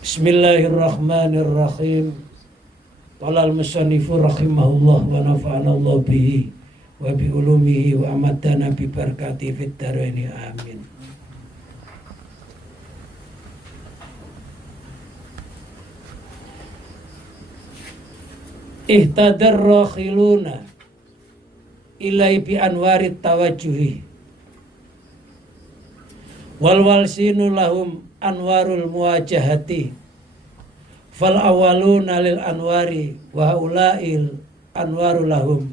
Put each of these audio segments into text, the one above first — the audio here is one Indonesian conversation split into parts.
Bismillahirrahmanirrahim. Qala al-musannifu rahimahullah wa nafa'ana Allah bihi wa bi ulumihi wa amatana bi barakati fid dharaini amin. Ihtadar rakhiluna ilai bi anwarit tawajjuhi wal walsinu lahum anwarul muwajahati fal awaluna lil anwari wa haula'il anwaru lahum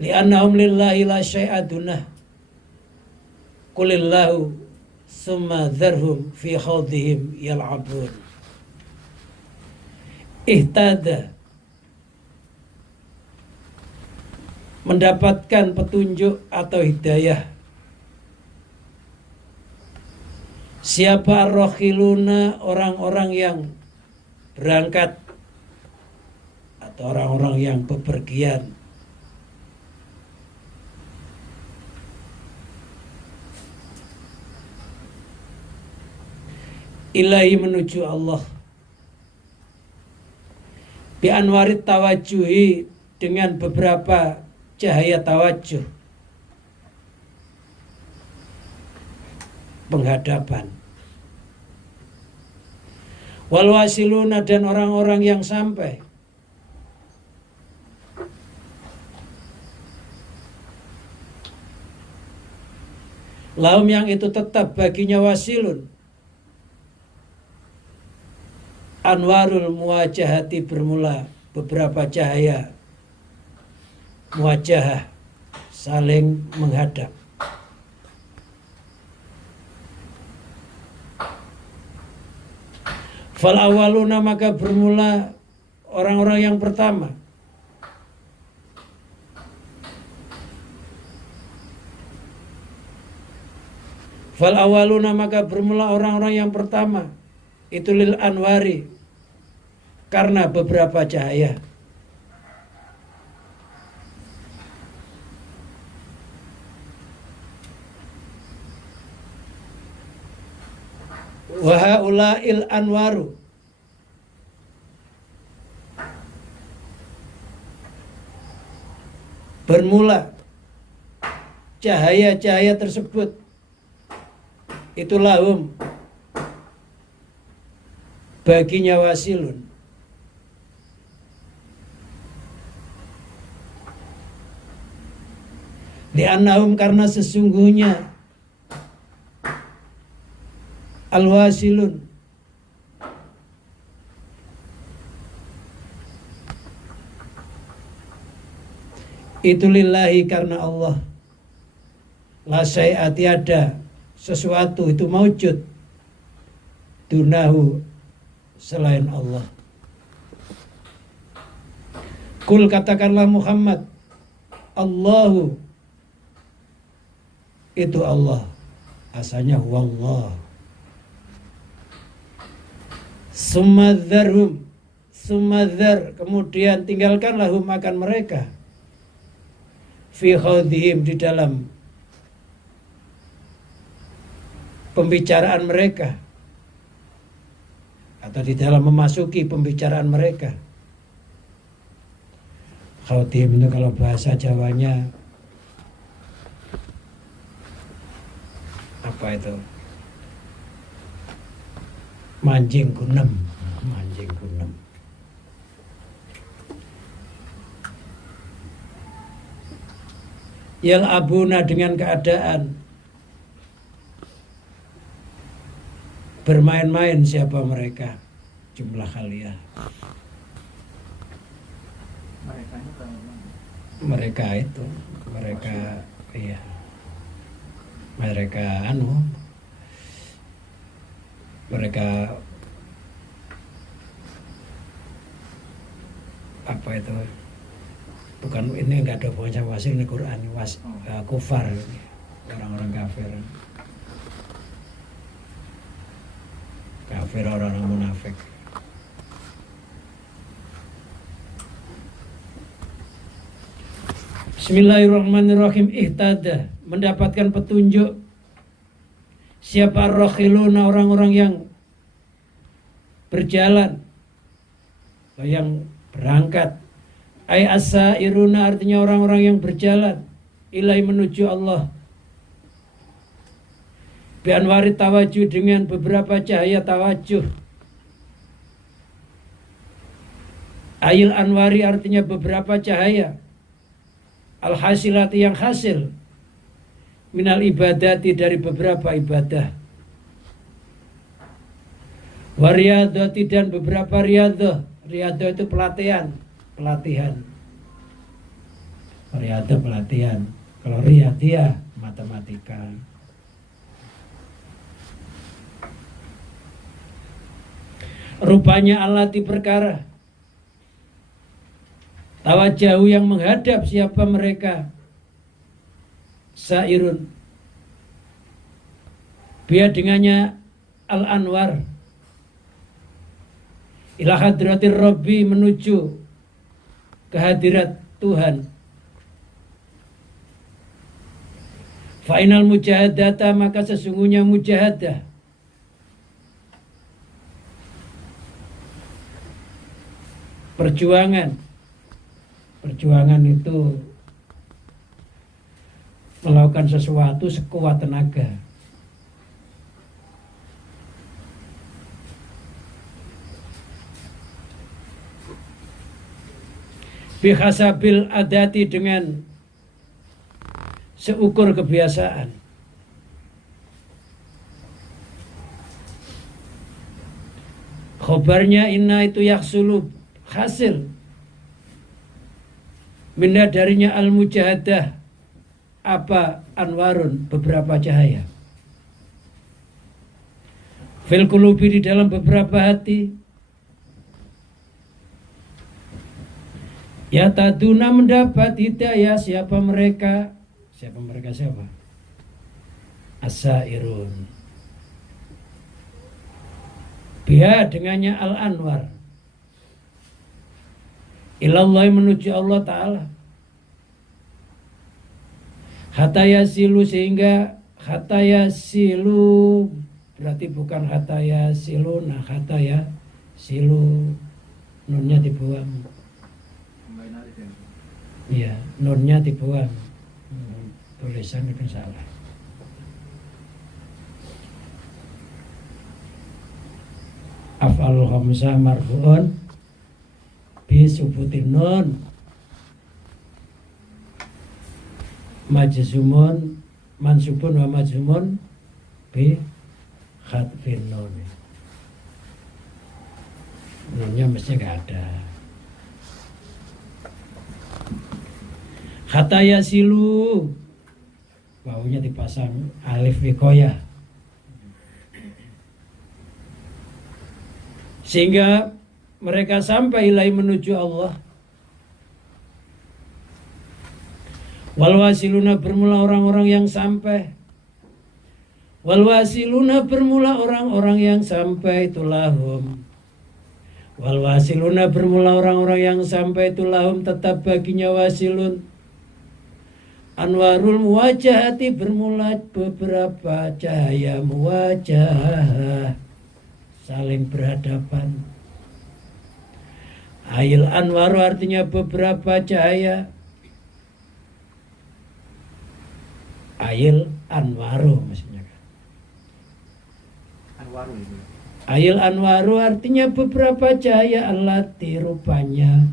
li'annahum lillahi la syai'a dunah qulillahu summa dharhum fi khawdihim yal'abun. Ihtada, mendapatkan petunjuk atau hidayah. Siapa ar-rakhiluna, orang-orang yang berangkat atau orang-orang yang bepergian. Ilahi, menuju Allah. Bi anwarit tawajjuhi, dengan beberapa cahaya tawajjuh, penghadapan. Wal wasiluna, dan orang-orang yang sampai. Lahum, yang itu tetap baginya wasilun, anwarul muwajahati, bermula beberapa cahaya muwajahah, saling menghadap. Fal awaluna, maka bermula orang-orang yang pertama. Fal awaluna, maka bermula orang-orang yang pertama. Itu lil anwari, karena beberapa cahaya. Wa haula'il anwaru, bermula cahaya-cahaya tersebut, itu lahum, baginya wasilun. Li'annahum, karena sesungguhnya al-wasilun, itu lillahi, karena Allah. La syai'a, tiada sesuatu itu maujud dunahu, selain Allah. Kul, katakanlah Muhammad, Allahu, itu Allah, asalnya wallah. Sumadzarhum, sumadzar, kemudian tinggalkanlah hum, akan mereka, fi khawdihim, di dalam pembicaraan mereka, atau di dalam memasuki pembicaraan mereka. Khawdihim itu kalau bahasa Jawanya apa itu? Manjing gunem, manjing gunem. Yang abuna, dengan keadaan bermain-main. Siapa mereka? Jumlah kalian. Mereka itu, mereka, iya, mereka mereka apa itu, bukan, ini enggak ada hubungannya wasil, ini Quran, kufar, orang-orang kafir, orang-orang munafik. Bismillahirrahmanirrahim. Ihtada, mendapatkan petunjuk. Siapa ar-rakhiluna, orang-orang yang berjalan, yang berangkat. Ay as-sairuna artinya orang-orang yang berjalan ilai menuju Allah. Bi anwari tawajuh dengan beberapa cahaya tawajuh. Ayil anwari artinya beberapa cahaya. Al-hasilati yang hasil. Minal ibadati dari beberapa ibadah. Wariyadati dan beberapa riyadah. Riyadah itu pelatihan. Riyadah pelatihan. Kalau riyadiyah matematika. Rupanya alati perkara. Tawajahu yang menghadap siapa mereka. Sairun. Biar dengannya al-anwar. Ila hadratir Rabbi menuju kehadirat Tuhan. Fa'inal mujahadata maka sesungguhnya mujahadah. Perjuangan itu melakukan sesuatu sekuat tenaga. Bihasabil adati dengan seukur kebiasaan. Khobarnya inna itu yaksulu hasil. Minna darinya al-mujahadah apa anwarun beberapa cahaya. Fil qulubi di dalam beberapa hati. Ya taduna mendapat hidayah siapa mereka? Siapa? As-sairun. Biha dengannya al-anwar. Ilallah menuju Allah Ta'ala. Hatayasilu sehingga hatayasilu berarti bukan hatayasilu, nah hatayasilu nunnya dibuang. Iya, nunnya dibuang. Tulisan itu salah. Af'alul khamsah marfu'un bi subutin nun majzumun mansubun wa majzumun bi khatfin nun. Nunnya mesti nggak ada. Hataya silu baunya dipasang alif wikoyah sehingga mereka sampai ilai menuju Allah. Wal wasiluna bermula orang-orang yang sampai. Wal wasiluna bermula orang-orang yang sampai itulahum. Wal wasiluna bermula orang-orang yang sampai itulahum tetap baginya wasilun. Anwarul muwajahati bermula beberapa cahaya muwajah saling berhadapan. Ayil anwaru artinya beberapa cahaya. Ayil anwaru maksudnya kan. Anwaru itu. Ayil anwaru artinya beberapa cahaya allati rupanya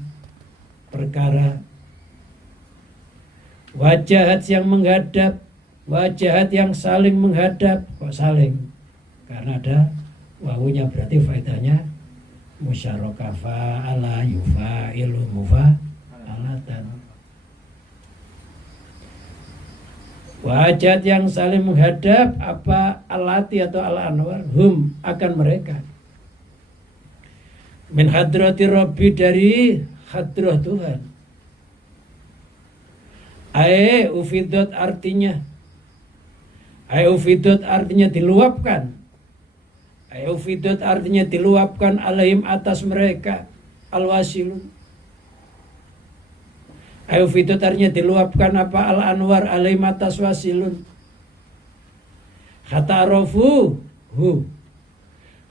perkara. Wajahat yang menghadap, wajahat yang saling menghadap. Kok saling? Karena ada wawunya berarti faedahnya musyarakah fa'ala yufa'ilu mufa'alatan. Wajat yang saling menghadap apa alati atau al-anwar hum akan mereka min hadrati Rabbi dari hadrah Tuhan. Ufidot artinya diluapkan. Ufidot artinya diluapkan alaihim atas mereka al-wasilun. Ufidot artinya diluapkan apa al-anwar alaihim atas wasilun. Kata arofu hu.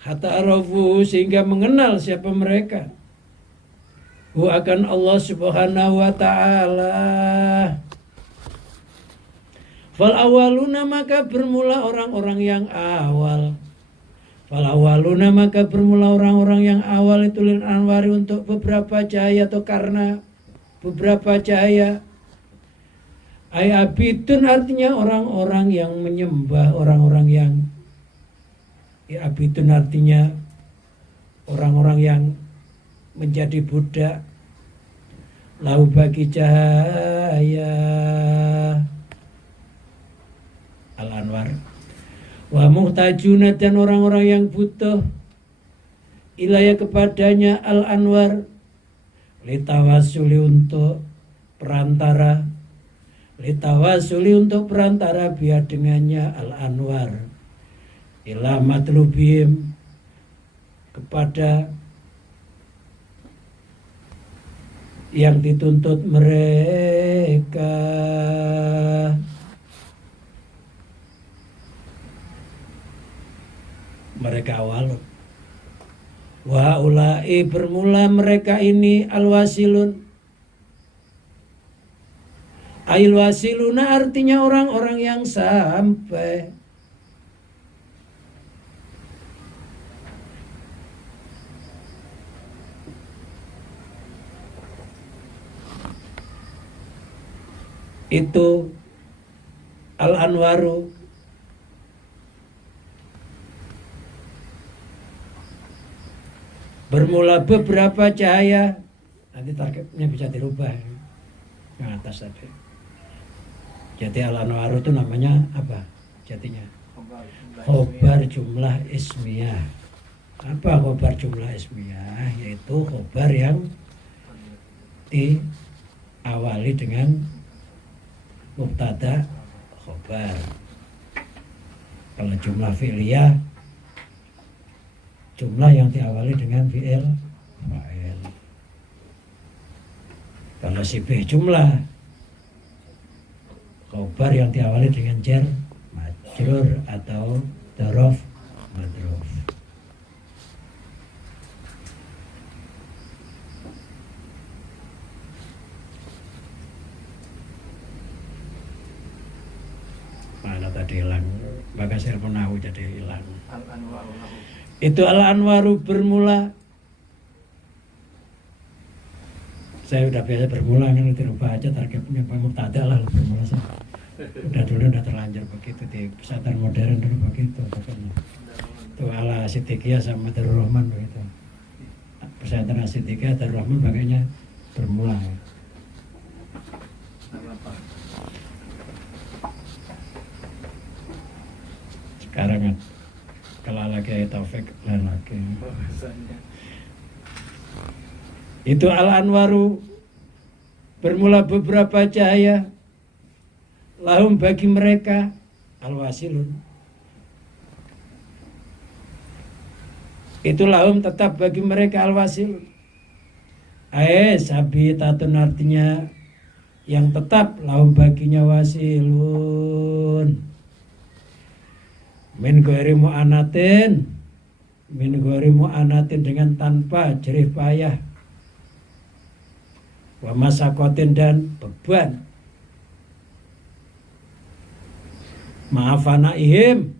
hatta arafu sehingga mengenal siapa mereka. Hu akan Allah Subhanahu wa taala. Fal awaluna maka bermula orang-orang yang awal. Fal awaluna maka bermula orang-orang yang awal itu lil anwari untuk beberapa cahaya atau karena beberapa cahaya. Ay abidun artinya orang-orang yang menyembah, orang-orang yang abidun artinya orang-orang yang menjadi budak. Lahu bagi cahaya al-anwar wa muhtajuna dan orang-orang yang butuh ilaya kepadanya al-anwar litawasuli untuk perantara biar dengannya al-anwar ila matlubihim kepada yang dituntut mereka. Mereka awal. Wa ulai bermula mereka ini al-wasilun. Al-wasiluna artinya orang-orang yang sampai. Itu al-anwaru bermula beberapa cahaya. Nanti targetnya bisa dirubah yang atas tadi. Jadi al-anwaru itu namanya apa jadinya? Khobar jumlah ismiyah. Apa khobar jumlah ismiyah? Yaitu khobar yang diawali dengan mubtada khobar. Kalau jumlah fi'liyah, jumlah yang diawali dengan fi'il fa'il. Kalau sibih jumlah, khobar yang diawali dengan jar majrur atau dzaraf madruf. Mana tadi hilang, bagas ilmu nahu jadi hilang. Itu al-anwaru bermula. Saya udah biasa bermula kan, dirubah aja targetnya mubtada lah bermula saja. Udah dulu udah terlanjur begitu di pesantren modern dulu begitu pokoknya. Itu ala Siddiqiyah sama Darul Rahman begitu. Pesantren Siddiqiyah Darul Rahman pakainya bermula. Sekarang kalau lagi Taufik dan lagi itu al-anwaru bermula beberapa cahaya lahum bagi mereka al-wasilun itu lahum tetap bagi mereka al-wasilun sabitatun artinya yang tetap lahum baginya wasilun min ghairi mu'anatin dengan tanpa jerih payah wa masakotin dan beban ma'afanaihim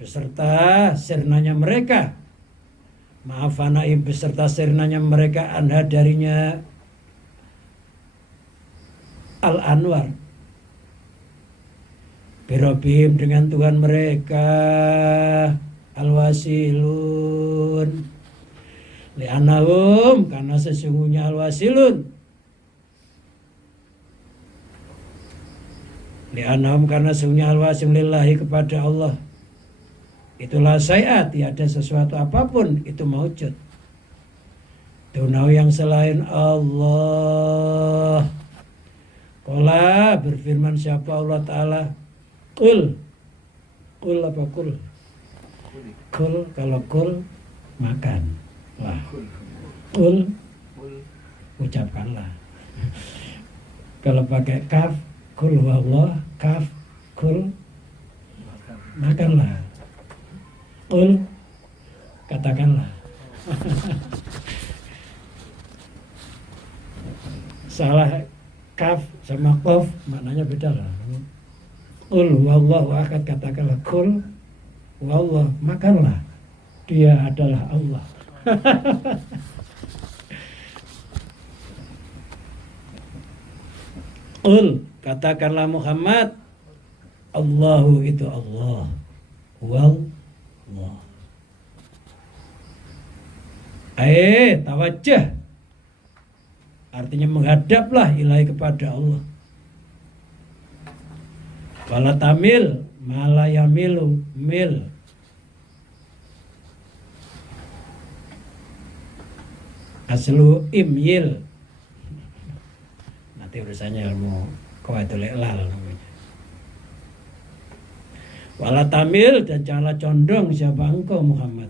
beserta sirnanya mereka ma'afanaihim beserta sirnanya mereka anha darinya al-anwar birobihim dengan Tuhan mereka al-wasilun li'anahum karena sesungguhnya al-wasilun li'anahum karena sesungguhnya al-wasilun lillahi kepada Allah itulah syai'at tiada sesuatu apapun itu maujud dunau yang selain Allah. Qala berfirman siapa Allah Ta'ala Kul apa kul? Kul kalau kul makan lah. Kul ucapkanlah. Kalau pakai kaf kul wallah kaf kul makanlah. Kul katakanlah. Salah kaf sama qaf maknanya beda lah. Qul wallahu ahad, katakanlah qul wallah, makanlah, dia adalah Allah. Qul, katakanlah Muhammad, Allahu itu Allah, wallah. Tawajjah, artinya menghadaplah ilahi kepada Allah. Wala tamil, malayamilu, mil. Aslu imyil. Nanti urusannya ilmu qawaidul i'lal namanya. Wala tamil, dan janganlah condong siapa engkau Muhammad.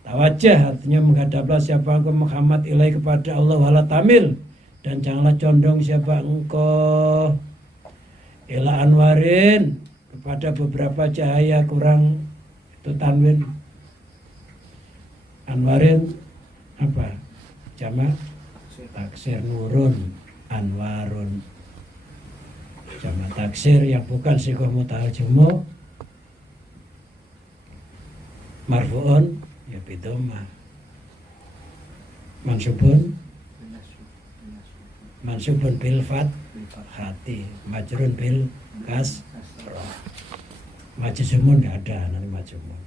Tawajjah artinya menghadaplah siapa engkau Muhammad ilahi kepada Allah. Wala tamil, dan janganlah condong siapa engkau ila anwarin, kepada beberapa cahaya, kurang itu tanwin. Anwarin apa? Jamak taksir nurun, anwarun. Jamak taksir yang bukan sighah mutaharjimu, marfu'un ya bidhamma, mansubun bil fathati, majrun bil kasrah. Majzumun enggak ada, nanti majzumun.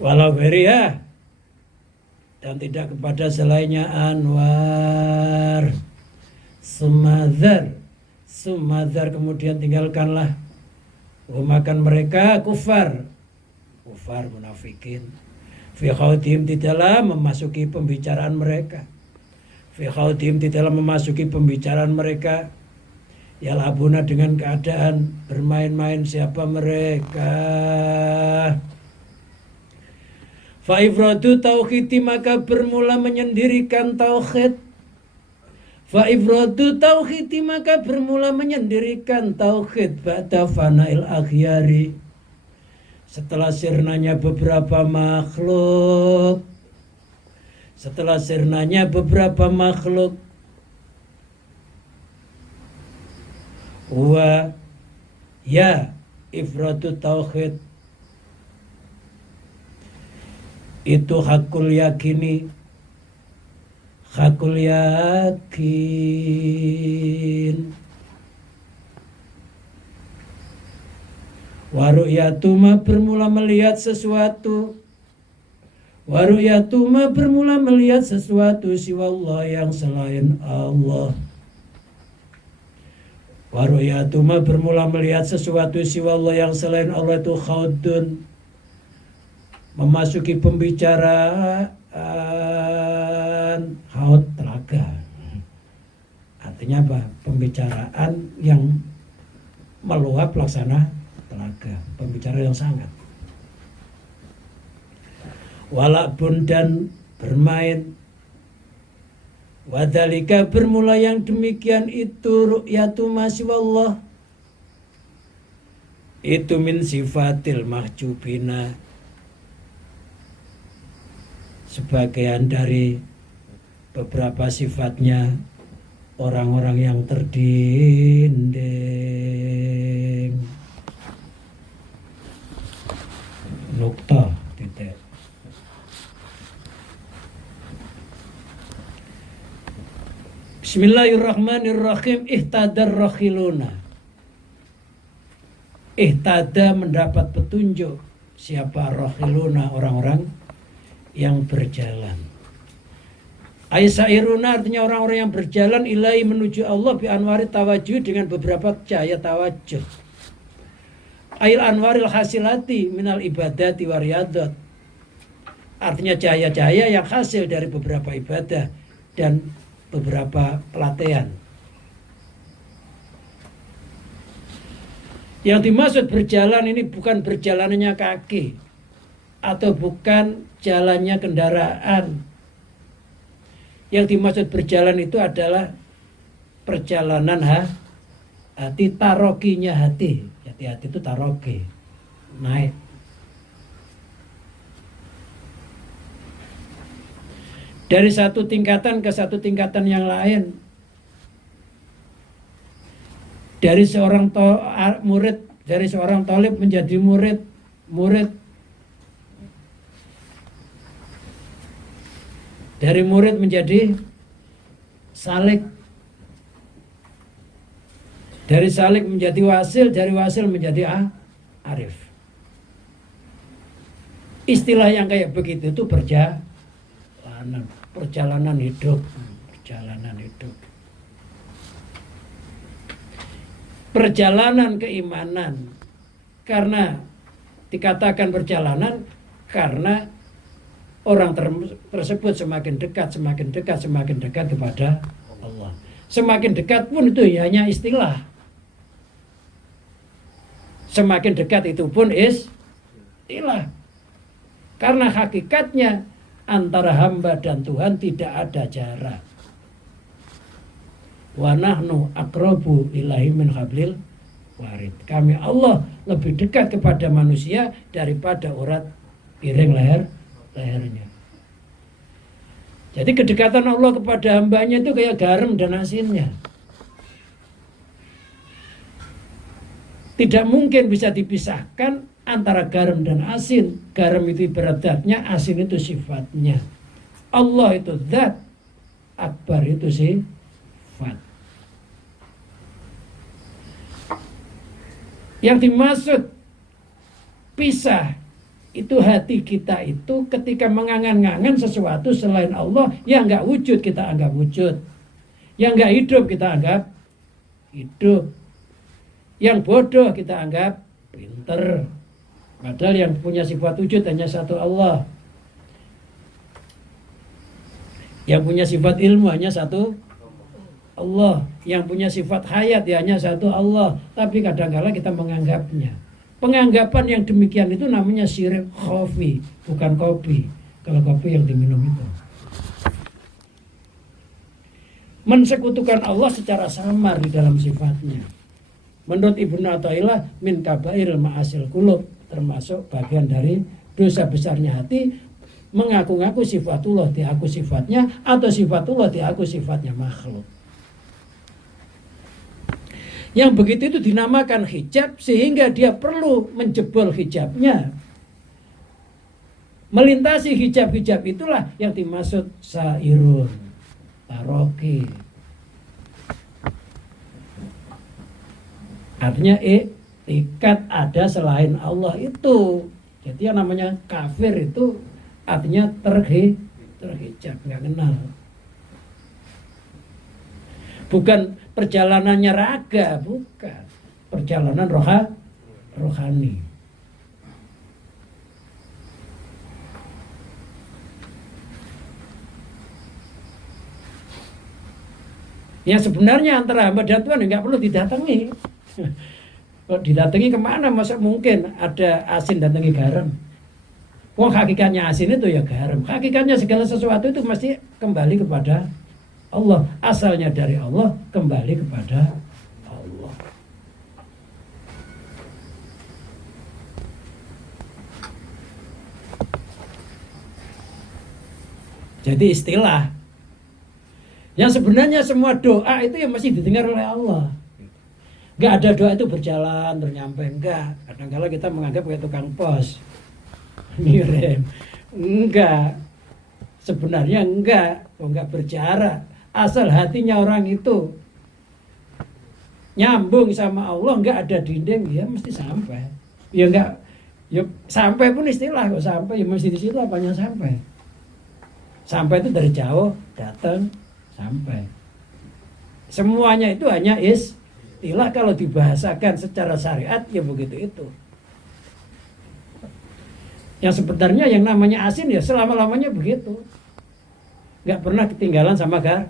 Walau beriah, dan tidak kepada selainnya anwar. Sumadhar, kemudian tinggalkanlah makan mereka kufar munafikin, fi khawdihim, di dalam memasuki pembicaraan mereka, yalabuna, dengan keadaan bermain-main siapa mereka. Fa'ifradu tauhidi, maka bermula menyendirikan tauhid. Ba'da fana'il akhyari, setelah sirnanya beberapa makhluk. Wa ya ifradu tauhid itu hakul yakin. Waru'yatuma, bermula melihat sesuatu. Siwallah, yang selain Allah. Waru'yatuma, bermula melihat sesuatu siwallah, yang selain Allah, itu khawdun, memasuki pembicaraan. Haud, telaga. Artinya apa? Pembicaraan yang meluap laksana telaga, pembicaraan yang sangat. Walakbun, dan bermain. Wadhalika, bermula yang demikian itu ru'yatu masiwallah, itu min sifatil mahjubina, sebagian dari beberapa sifatnya orang-orang yang terdinding. Nukta titik. Bismillahirrahmanirrahim. Ihtadar rakhiluna. Ihtada, mendapat petunjuk. Siapa rakhiluna? Orang-orang yang berjalan. Aisairuna, artinya orang-orang yang berjalan ilai, menuju Allah, bi anwari tawajuh, dengan beberapa cahaya tawajuh. Ail anwaril hasilati minal ibadati wariyadat, artinya cahaya-cahaya yang hasil dari beberapa ibadah dan beberapa pelatihan. Yang dimaksud berjalan ini bukan berjalannya kaki atau bukan jalannya kendaraan. Yang dimaksud berjalan itu adalah perjalanan hati, tarokinya hati. Hati-hati itu taroki, naik. dari satu tingkatan ke satu tingkatan yang lain, dari seorang murid, dari seorang thalib menjadi murid, dari murid menjadi salik, dari salik menjadi wasil, dari wasil menjadi arif. Istilah yang kayak begitu itu perjalanan hidup, perjalanan keimanan. Karena dikatakan perjalanan karena orang tersebut semakin dekat kepada Allah. Semakin dekat pun itu hanya istilah. Semakin dekat itu pun istilah. Karena hakikatnya antara hamba dan Tuhan tidak ada jarak. Wa nahnu aqrabu ilahi min hablil warid. Kami Allah lebih dekat kepada manusia daripada urat piring lehernya. Jadi kedekatan Allah kepada hambanya itu kayak garam dan asinnya. Tidak mungkin bisa dipisahkan antara garam dan asin. Garam itu ibarat zatnya, asin itu sifatnya. Allah itu zat, akbar itu sifat. Yang dimaksud pisah itu hati kita itu ketika mengangan-angan sesuatu selain Allah yang nggak wujud kita anggap wujud, yang nggak hidup kita anggap hidup, yang bodoh kita anggap pinter. Padahal yang punya sifat wujud hanya satu Allah. Yang punya sifat ilmu hanya satu Allah. Yang punya sifat hayat ya hanya satu Allah. Tapi kadang-kala kita menganggapnya. Penganggapan yang demikian itu namanya syirik khafi, bukan kopi. Kalau kopi yang diminum itu. Mensekutukan Allah secara samar di dalam sifatnya. Menurut Ibnu Athaillah min kabairil ma'asil qulub, termasuk bagian dari dosa besarnya hati mengaku-ngaku sifatullah diaku sifatnya atau sifatullah diaku sifatnya makhluk. Yang begitu itu dinamakan hijab sehingga dia perlu menjebol hijabnya. Melintasi hijab-hijab itulah yang dimaksud sairun, taroki. Artinya ikat ada selain Allah itu. Jadi yang namanya kafir itu artinya terhijab, nggak kenal. Bukan perjalanannya raga, bukan. Perjalanan rohani. Yang sebenarnya antara hamba dan Tuhan nggak perlu didatangi. Kalau didatangi kemana? Masa mungkin ada asin datangi garam? Wong hakikatnya asin itu ya garam. Hakikatnya segala sesuatu itu mesti kembali kepada Allah. Asalnya dari Allah, kembali kepada Allah. Jadi istilah yang sebenarnya semua doa itu yang masih didengar oleh Allah. Enggak ada doa itu berjalan ternyampe, enggak. Kadang-kadang kita menganggap kayak tukang pos ngirim. Enggak. Sebenarnya enggak berjarak. Asal hatinya orang itu nyambung sama Allah, enggak ada dinding, ya mesti sampai. Ya enggak, ya sampai pun istilah kok sampai, ya mesti di situ apanya sampai. Sampai itu dari jauh datang sampai. Semuanya itu hanya istilah kalau dibahasakan secara syariat ya begitu itu. Yang sebenarnya yang namanya asin ya selama-lamanya begitu. Nggak pernah ketinggalan sama garam.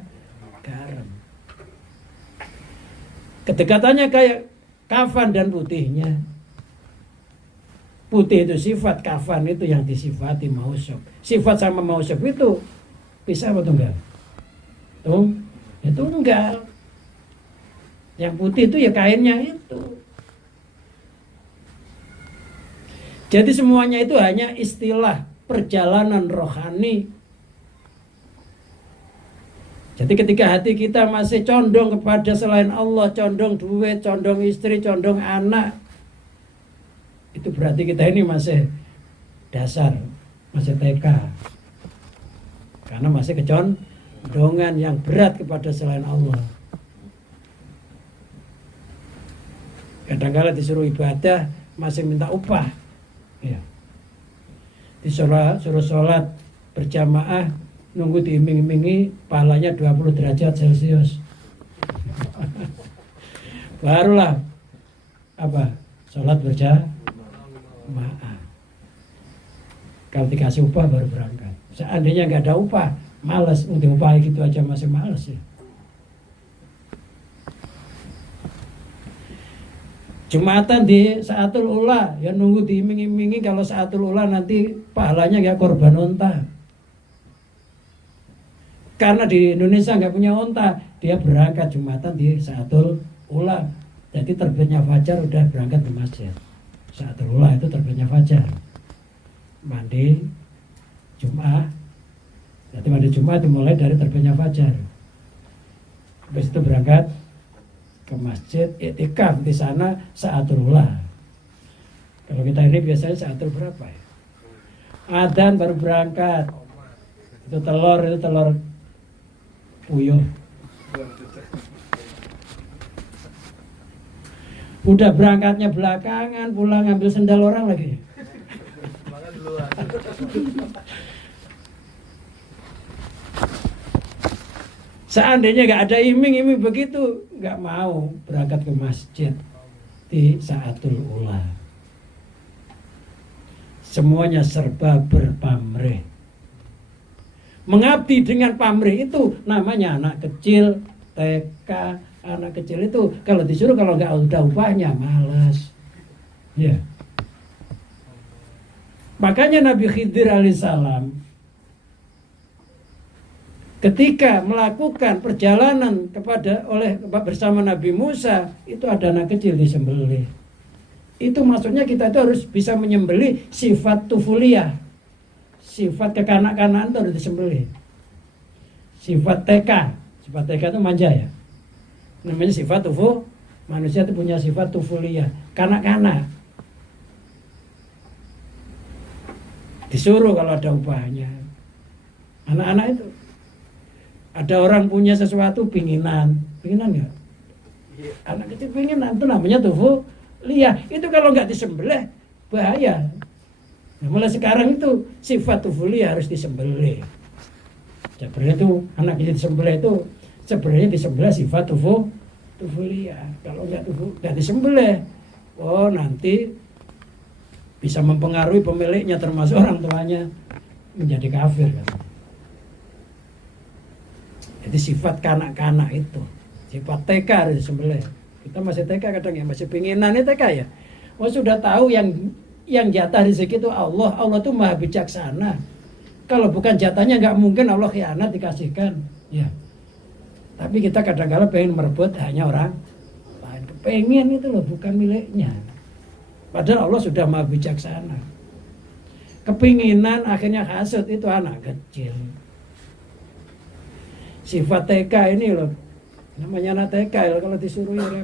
Kedekatannya kayak kafan dan putihnya. Putih itu sifat, kafan itu yang disifati mausuf. Sifat sama mausuf itu bisa apa tunggal? Itu enggak. Yang putih itu ya kainnya itu. Jadi semuanya itu hanya istilah perjalanan rohani Jadi ketika hati kita masih condong kepada selain Allah, condong duit, condong istri, condong anak, itu berarti kita ini masih dasar, masih TK. Karena masih kecondongan yang berat kepada selain Allah. Kadang-kadang disuruh ibadah masih minta upah. Ya. Suruh sholat berjamaah, nunggu diiming-imingi pahalanya 20 derajat Celcius. Barulah sholat berjamaah. Kalau dikasih upah baru berangkat. Seandainya nggak ada upah, malas. Untuk upah gitu aja masih malas ya. Jumatan di Saatul Ula, ya nunggu diiming-imingi kalau Saatul Ula nanti pahalanya kayak korban unta. Karena di Indonesia nggak punya unta, dia berangkat Jumatan di Saatul Ula. Jadi terbitnya fajar udah berangkat ke masjid. Saatul Ula itu terbitnya fajar. Mandi Jumat. Jadi mandi Jumat dimulai dari terbitnya fajar. Habis itu berangkat ke masjid, iktikaf di sana Saatul Ula. Kalau kita ini biasanya Saatul berapa ya? Adzan baru berangkat. Itu telur puyuh. Udah berangkatnya belakangan, pulang ngambil sendal orang lagi. Seandainya nggak ada iming-iming begitu, nggak mau berangkat ke masjid di Saatul Ula. Semuanya serba berpamrih. Mengabdi dengan pamrih itu namanya anak kecil, TK. Anak kecil itu kalau disuruh, kalau nggak udah upahnya malas. Ya. Makanya Nabi Khidir alaihissalam ketika melakukan perjalanan bersama Nabi Musa, itu ada anak kecil disembelih. Itu maksudnya kita itu harus bisa menyembelih sifat tufuliyah. Sifat kekanak-kanakan itu harus disembelih. Sifat TK itu manja ya. Namanya sifat tufu. Manusia itu punya sifat tufuliyah, kanak-kanak. Disuruh kalau ada upahnya. Anak-anak itu ada orang punya sesuatu pinginan nggak? Anak kecil pinginan itu namanya tufuliyah. Itu kalau nggak disembelih bahaya. Nah, mulai sekarang itu sifat tufuliyah harus disembelih. Sebenarnya itu anak kecil disembelih itu sebenarnya disembelih sifat tufuliyah. Kalau nggak disembelih, nanti bisa mempengaruhi pemiliknya termasuk orang tuanya menjadi kafir kan. Jadi sifat kanak-kanak itu, sifat TK harus disembelih. Kita masih TK kadang ya, masih pinginan ini TK ya. Sudah tahu yang jatah rezeki itu Allah. Allah itu maha bijaksana. Kalau bukan jatahnya nggak mungkin Allah khianat dikasihkan. Ya. Tapi kita kadang-kadang pengen merebut hanya orang lain. Pengen itu loh, bukan miliknya. Padahal Allah sudah maha bijaksana. Kepinginan akhirnya hasud, itu anak kecil. Sifat TK ini loh, namanya anak TK loh, kalau disuruh ya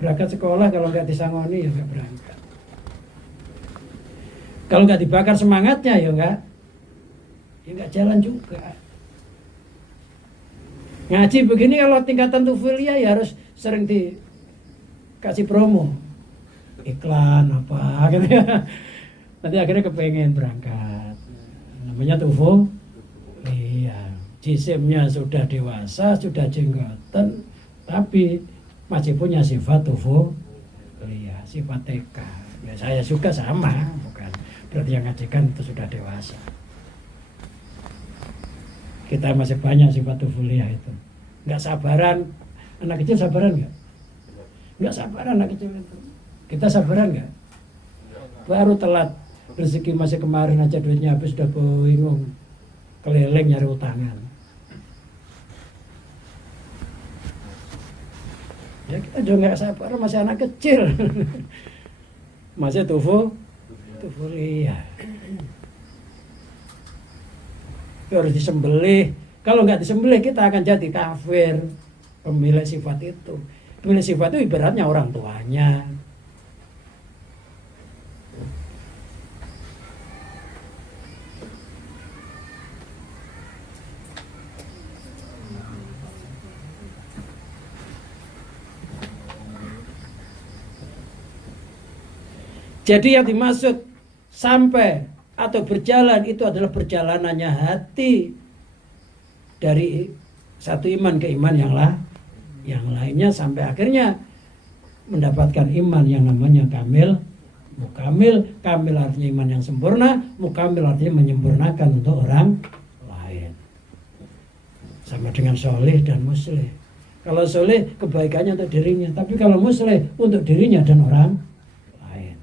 berangkat sekolah, kalau nggak disangoni ya nggak berangkat. Kalau nggak dibakar semangatnya ya nggak jalan juga. Ngaji begini kalau tingkatan tufuliyah ya harus sering dikasih promo, iklan apa gitu ya. Nanti akhirnya kepengen berangkat. Namanya tufuliyah. Jisimnya sudah dewasa, sudah jenggotan, tapi masih punya sifat tufuliyah, sifat TK. Ya saya juga sama, bukan berarti yang ngajikan itu sudah dewasa. Kita masih banyak sifat tufuliyah itu. Nggak sabaran, anak kecil sabaran nggak? Nggak sabaran anak kecil itu. Kita sabaran nggak? Baru telat, rezeki masih kemarin aja duitnya habis, udah bingung, keliling nyari utangan. Ya kita juga nggak sabar, masih anak kecil. Masih tufuliyah. Itu harus disembelih Kalau nggak disembelih kita akan jadi kafir. Pemilik sifat itu. Pemilik sifat itu ibaratnya orang tuanya. Jadi yang dimaksud sampai atau berjalan itu adalah perjalanannya hati dari satu iman ke iman yang lainnya sampai akhirnya mendapatkan iman yang namanya kamil, mukamil. Kamil artinya iman yang sempurna, mukamil artinya menyempurnakan untuk orang lain. Sama dengan soleh dan musleh. Kalau soleh kebaikannya untuk dirinya, tapi kalau musleh untuk dirinya dan orang lain.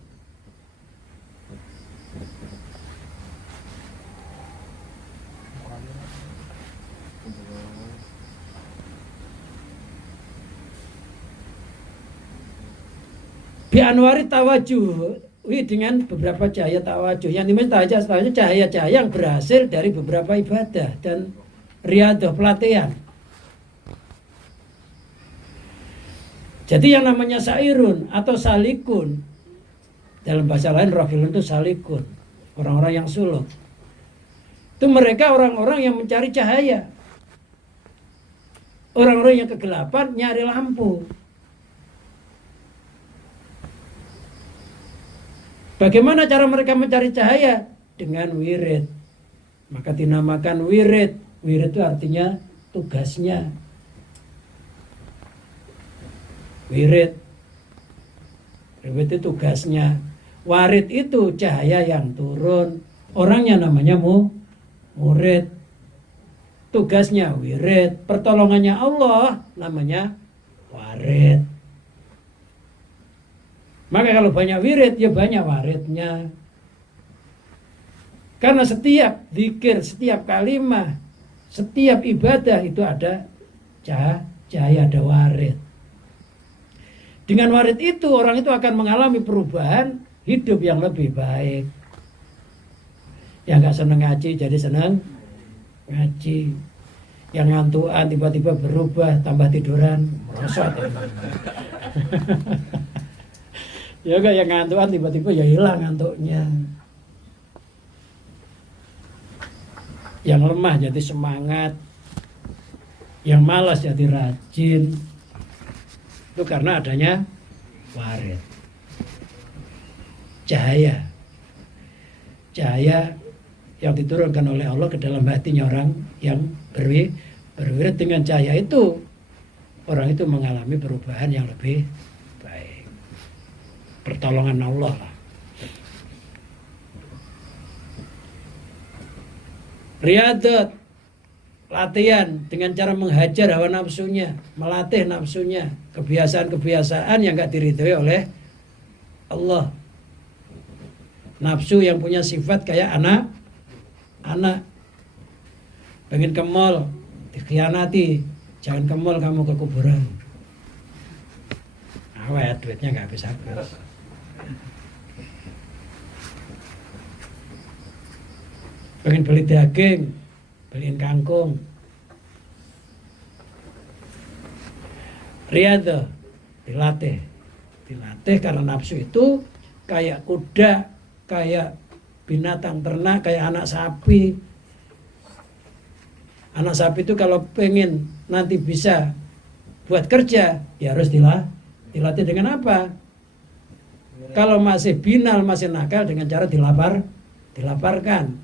Bi anwari tawajuh, dengan beberapa cahaya tawajuh. Yang dimaksud cahaya-cahaya yang berhasil dari beberapa ibadah dan riadah, pelatihan. Jadi yang namanya sairun atau salikun, dalam bahasa lain rohilun itu salikun, orang-orang yang suluk. Itu mereka orang-orang yang mencari cahaya. Orang-orang yang kegelapan nyari lampu. Bagaimana cara mereka mencari cahaya? Dengan wirid. Maka dinamakan wirid. Wirid itu artinya tugasnya. Wirid. Wirid itu tugasnya. Warid itu cahaya yang turun. Orangnya namanya murid. Tugasnya wirid. Pertolongannya Allah namanya warid. Maka kalau banyak wirid, ya banyak waridnya. Karena setiap zikir, setiap kalimat, setiap ibadah itu ada cahaya, ada warid. Dengan warid itu, orang itu akan mengalami perubahan hidup yang lebih baik. Yang gak senang ngaji, jadi senang ngaji. Yang ngantuan tiba-tiba berubah, tambah tiduran, merosot. Ya gak yang ngantukan tiba-tiba ya hilang ngantuknya. Yang lemah jadi semangat. Yang malas jadi rajin. Itu karena adanya warid. Cahaya. Cahaya yang diturunkan oleh Allah ke dalam hatinya orang yang berwirid. Dengan cahaya itu orang itu mengalami perubahan yang lebih baik. Pertolongan Allah lah. Riadat, latihan dengan cara menghajar hawa nafsunya, melatih nafsunya, kebiasaan-kebiasaan yang gak diridhoi oleh Allah. Nafsu yang punya sifat kayak anak pengen ke mall, dikhianati, jangan ke mall, kamu ke kuburan. Awet, duitnya gak habis-habis. Pengen beli daging, beliin kangkung. Riyadhah, dilatih karena nafsu itu kayak kuda, kayak binatang ternak, kayak anak sapi. Anak sapi itu kalau pengen nanti bisa buat kerja, ya harus dilatih dengan apa? Kalau masih binal, masih nakal, dengan cara dilaparkan.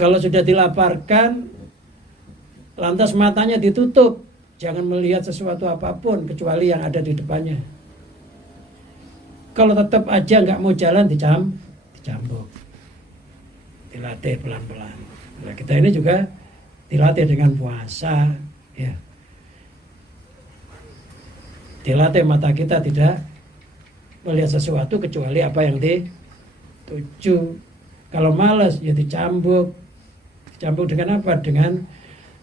Kalau sudah dilaparkan, lantas matanya ditutup, jangan melihat sesuatu apapun kecuali yang ada di depannya. Kalau tetap aja nggak mau jalan, dicambuk, dilatih pelan-pelan. Nah, kita ini juga dilatih dengan puasa, ya. Dilatih mata kita tidak melihat sesuatu kecuali apa yang dituju. Kalau malas ya dicambuk. Dicambuk dengan apa? Dengan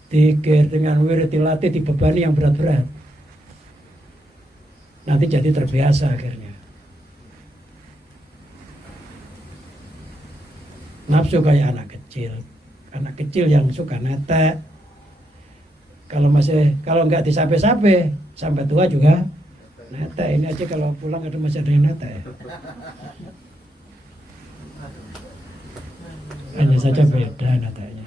dzikir, dengan wirid, dilatih, dibebani yang berat-berat. Nanti jadi terbiasa akhirnya. nafsu kayak anak kecil yang suka netek. Kalau nggak disape-sape sampai tua juga netek. Ini aja kalau pulang ada masih ada yang netek. Hanya saja beda neteknya.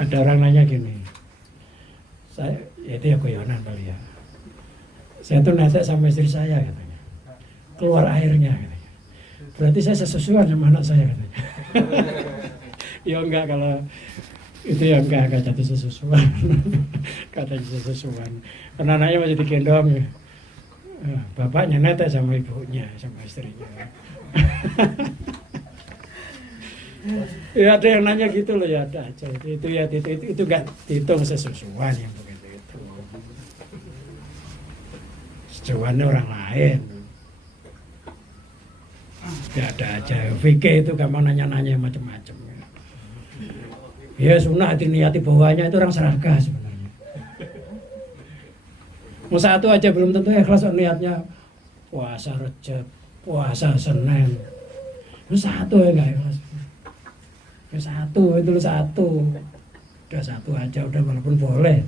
Ada orang nanya gini, itu ya guyonan kali ya. Saya tuh netek sama istri saya katanya, keluar airnya katanya. Berarti saya sesusuan sama anak saya katanya. Ya enggak, kalau itu ya enggak jadi sesusuan. Katanya sesusuan. Karena anaknya masih digendong ya. Bapaknya netek sama ibunya, sama istrinya. Ya ada yang nanya gitu loh, ya ada aja. Itu enggak dihitung sesusuan yang begitu itu. Sesusuannya orang lain. Ya ada aja. Fikih itu gampang nanya-nanya macam-macam. Ya sunnah diniati bawahnya itu orang serakah sebenarnya. Mau satu aja belum tentu ikhlas niatnya puasa Rejab, puasa Senin. Itu satu ya enggak ikhlas. Ya satu, itu satu. Udah satu aja udah, walaupun boleh.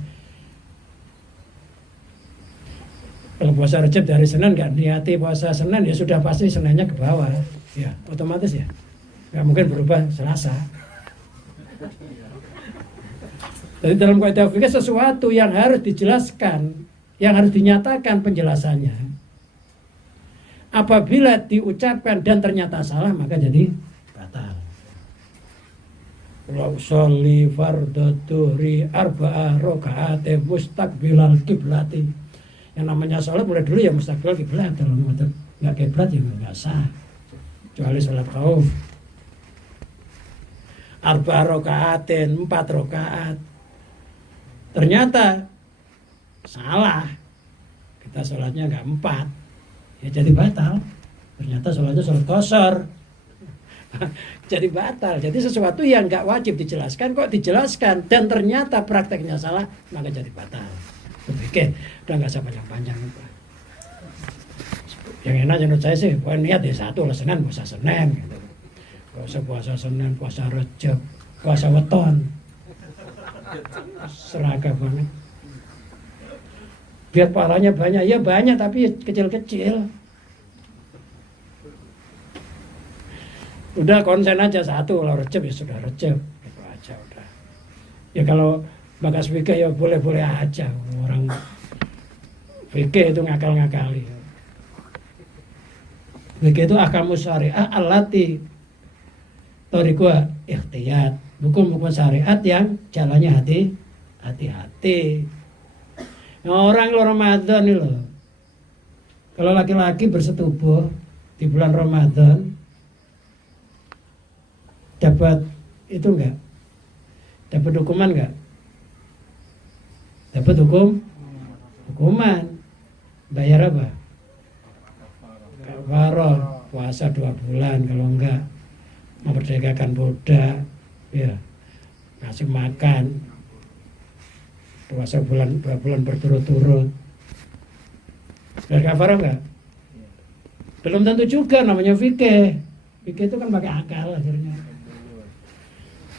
Kalau puasa Rejab dari Senin enggak niati puasa Senin, ya sudah pasti Seninnya ke bawah. Ya, otomatis ya. Enggak mungkin berubah Selasa. Jadi dalam kaidah fikih sesuatu yang harus dijelaskan, yang harus dinyatakan penjelasannya. Apabila diucapkan dan ternyata salah, maka jadi batal. Wa usolli fardhu dhuhri arba'a rakaat mustaqbilal qiblati. Yang namanya sholat mulai dulu ya mustaqbil kiblat. Kalau nggak kiblat ya nggak sah. Kecuali sholat khauf. Arba'a rakaatin, 4 rakaat. Ternyata salah, kita sholatnya nggak 4, ya jadi batal. Ternyata sholatnya sholat qashar, jadi batal. Jadi sesuatu yang nggak wajib dijelaskan kok dijelaskan, dan ternyata prakteknya salah, maka jadi batal. Oke, udah nggak usah panjang-panjang. Yang enak menurut saya sih, niat ya satu lah, Senin puasa Senin, gitu. Puasa Senin, puasa Rejab, puasa Weton. Seragam banget. Biar pahalanya banyak, ya banyak tapi kecil-kecil. Udah konsen aja satu, kalau Rejab ya sudah Rejab, itu aja udah. Ya kalau bakas fikih ya boleh-boleh aja, orang fikih itu ngakal-ngakali. Fikih itu ahkamus syariah allati thariqah ikhtiyat. Hukum-hukum syariat yang jalannya hati-hati. Nah, orang Ramadan ini loh. Kalau laki-laki bersetubuh di bulan Ramadan, dapat itu enggak? Dapat hukuman enggak? Dapat hukuman. Bayar apa? Kafarah, puasa 2 bulan, kalau enggak memperdekakan budak. Ya, ngasih makan puasa 2 bulan berturut-turut. Bayar kafarah enggak? Belum tentu juga, namanya fikih. Fikih itu kan pakai akal akhirnya.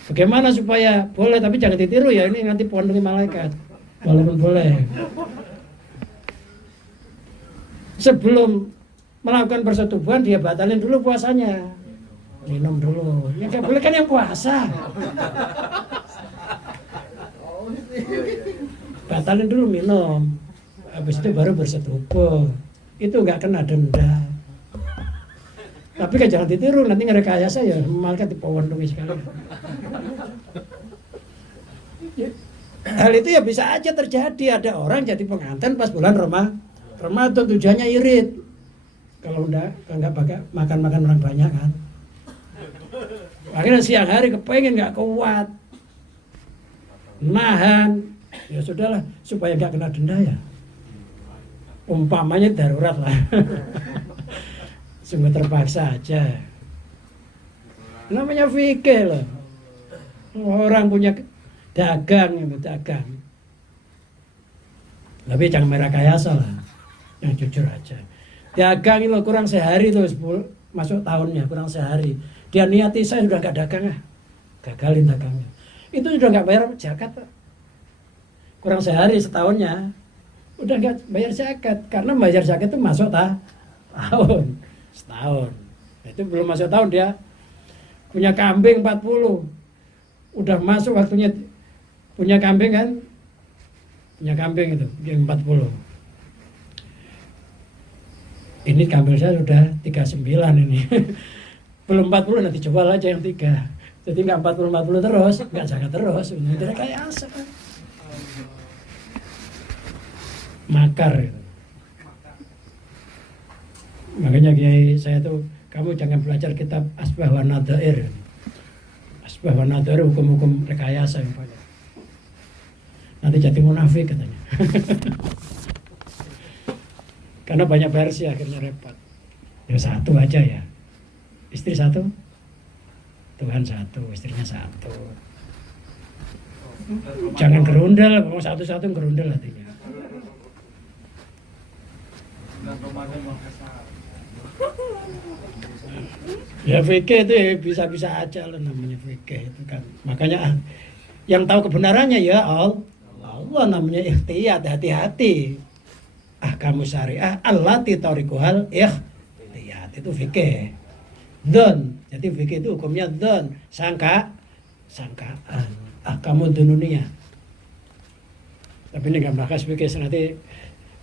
Bagaimana supaya boleh, tapi jangan ditiru ya, ini nanti pondok malaikat. Walaupun boleh. Sebelum melakukan persetubuhan dia batalin dulu puasanya. Minum dulu, ya gak boleh kan yang puasa. Batalin dulu minum, habis itu baru bersetubuh. Itu gak kena denda. Tapi kan jangan ditiru, nanti ngerekayasa ya malaikat dipawandungi sekali. Hal itu ya bisa aja terjadi, ada orang jadi pengantin pas bulan Ramadan, tujuannya irit. Kalau enggak pakai makan orang banyak kan. Akhirnya siang hari kepengen nggak kuat, nahan, ya sudahlah supaya nggak kena denda ya. Umpamanya darurat lah, sungguh terpaksa aja. Namanya fikih loh. Orang punya dagang, tapi jangan merekayasa lah, yang jujur aja. dagang itu kurang sehari tuh masuk tahunnya, kurang sehari. Dia niati saya sudah nggak dagang gagalin dagangnya. Itu sudah nggak bayar zakat Pak. Kurang sehari setahunnya udah nggak bayar zakat, karena bayar zakat itu masuk tahun setahun. Itu belum masuk tahun dia punya kambing 40, udah masuk waktunya punya kambing kan, punya kambing itu yang 40. Ini kambing saya sudah 39 ini. Belum 40 nanti jual aja yang 3. Jadi nggak 40 terus, nggak zakat terus. Ini kayak asap. Makar gitu. Makanya kiai saya tuh, kamu jangan belajar kitab Asbah wa Nadhair. Asbah wa Nadhair hukum-hukum rekayasa yang banyak. Nanti jadi munafik katanya. Karena banyak versi akhirnya repot. Ya satu aja ya. Istri satu, Tuhan satu, istrinya satu. Jangan gerundel, mau satu-satu gerundel artinya. Ya fikih itu ya bisa-bisa aja lah namanya fikih itu kan. Makanya yang tahu kebenarannya ya Allah namanya ikhtiyat, hati-hati. Ahkamu syariah allati tariquhal ikhtiyat itu fikih. Dzon, jadi fikih itu hukumnya dzon, sangkaan. Ahkamu dununia. Tapi ini nggak bahas fikih, nanti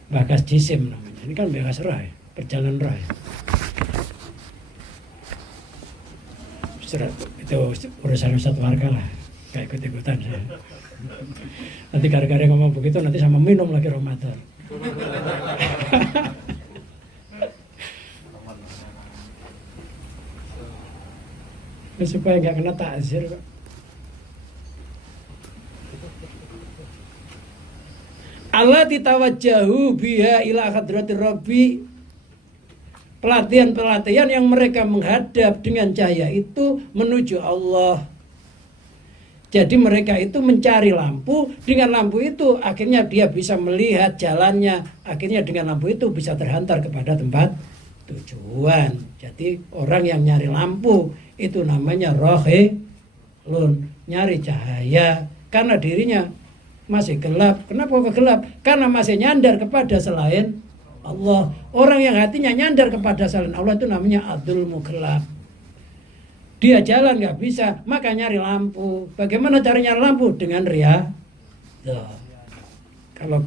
bahas jisim namanya. Ini kan bahas rai, perjalanan rai. Itu urusan Ustaz warga lah, kayak ikut-ikutan saya. Nanti gara-gara ngomong begitu nanti sama minum lagi Ramadan. Supaya nggak kena takzir Pak. Allah ditawajjahu biha ila hadratir rabbi. Pelatihan-pelatihan yang mereka menghadap dengan cahaya itu menuju Allah. Jadi mereka itu mencari lampu, dengan lampu itu akhirnya dia bisa melihat jalannya, akhirnya dengan lampu itu bisa terhantar kepada tempat tujuan. Jadi orang yang nyari lampu itu namanya rohilun, nyari cahaya, karena dirinya masih gelap. Kenapa gelap? Karena masih nyandar kepada selain Allah. Orang yang hatinya nyandar kepada selain Allah itu namanya adul mugelap. Dia jalan nggak bisa, maka nyari lampu. Bagaimana caranya lampu? Dengan riyadhah. Kalau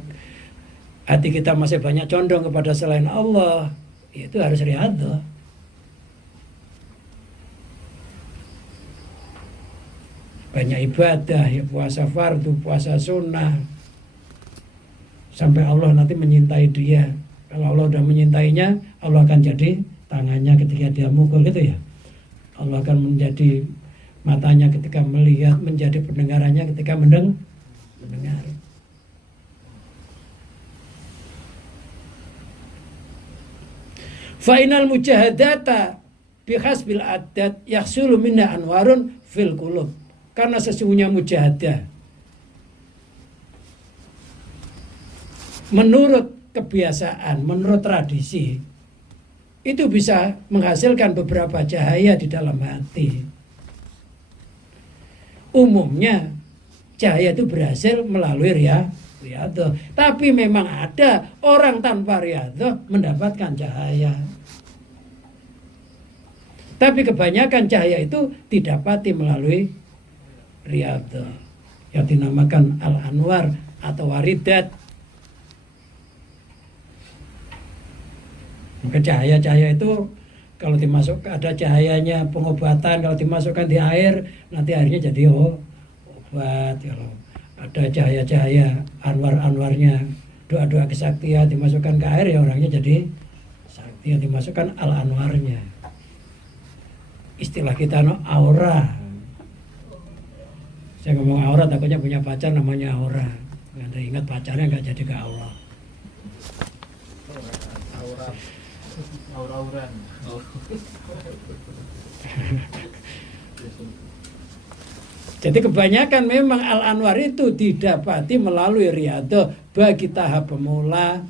hati kita masih banyak condong kepada selain Allah, itu harus riyadhah. Banyak ibadah, ya puasa fardu, puasa sunnah, sampai Allah nanti menyintai dia. Kalau Allah udah menyintainya, Allah akan jadi tangannya ketika dia mukul gitu ya. Allah akan menjadi matanya ketika melihat, menjadi pendengarannya ketika mendengar. Fa'inal mujahadata bihasbil adat yahsulu minna anwarun fil qulub. Karena sesungguhnya mujahadah menurut kebiasaan, menurut tradisi, itu bisa menghasilkan beberapa cahaya di dalam hati. Umumnya cahaya itu berhasil melalui riyadhah. Tapi memang ada orang tanpa riyadhah mendapatkan cahaya. Tapi kebanyakan cahaya itu didapati melalui riyadhah, yang dinamakan al-anwar atau waridat. Maka cahaya-cahaya itu kalau dimasuk, ada cahayanya pengobatan, kalau dimasukkan di air nanti airnya jadi obat. Kalau ada cahaya-cahaya anwar-anwarnya, doa-doa kesaktian dimasukkan ke air, ya orangnya jadi sakti. Yang dimasukkan al-anwarnya. Istilah kita aura. Saya ngomong aura takutnya punya pacar namanya aura. Nggak ingat pacarnya nggak jadi ke Allah. Aura-auran. Jadi kebanyakan memang al-anwar itu didapati melalui riyadhah bagi tahap pemula.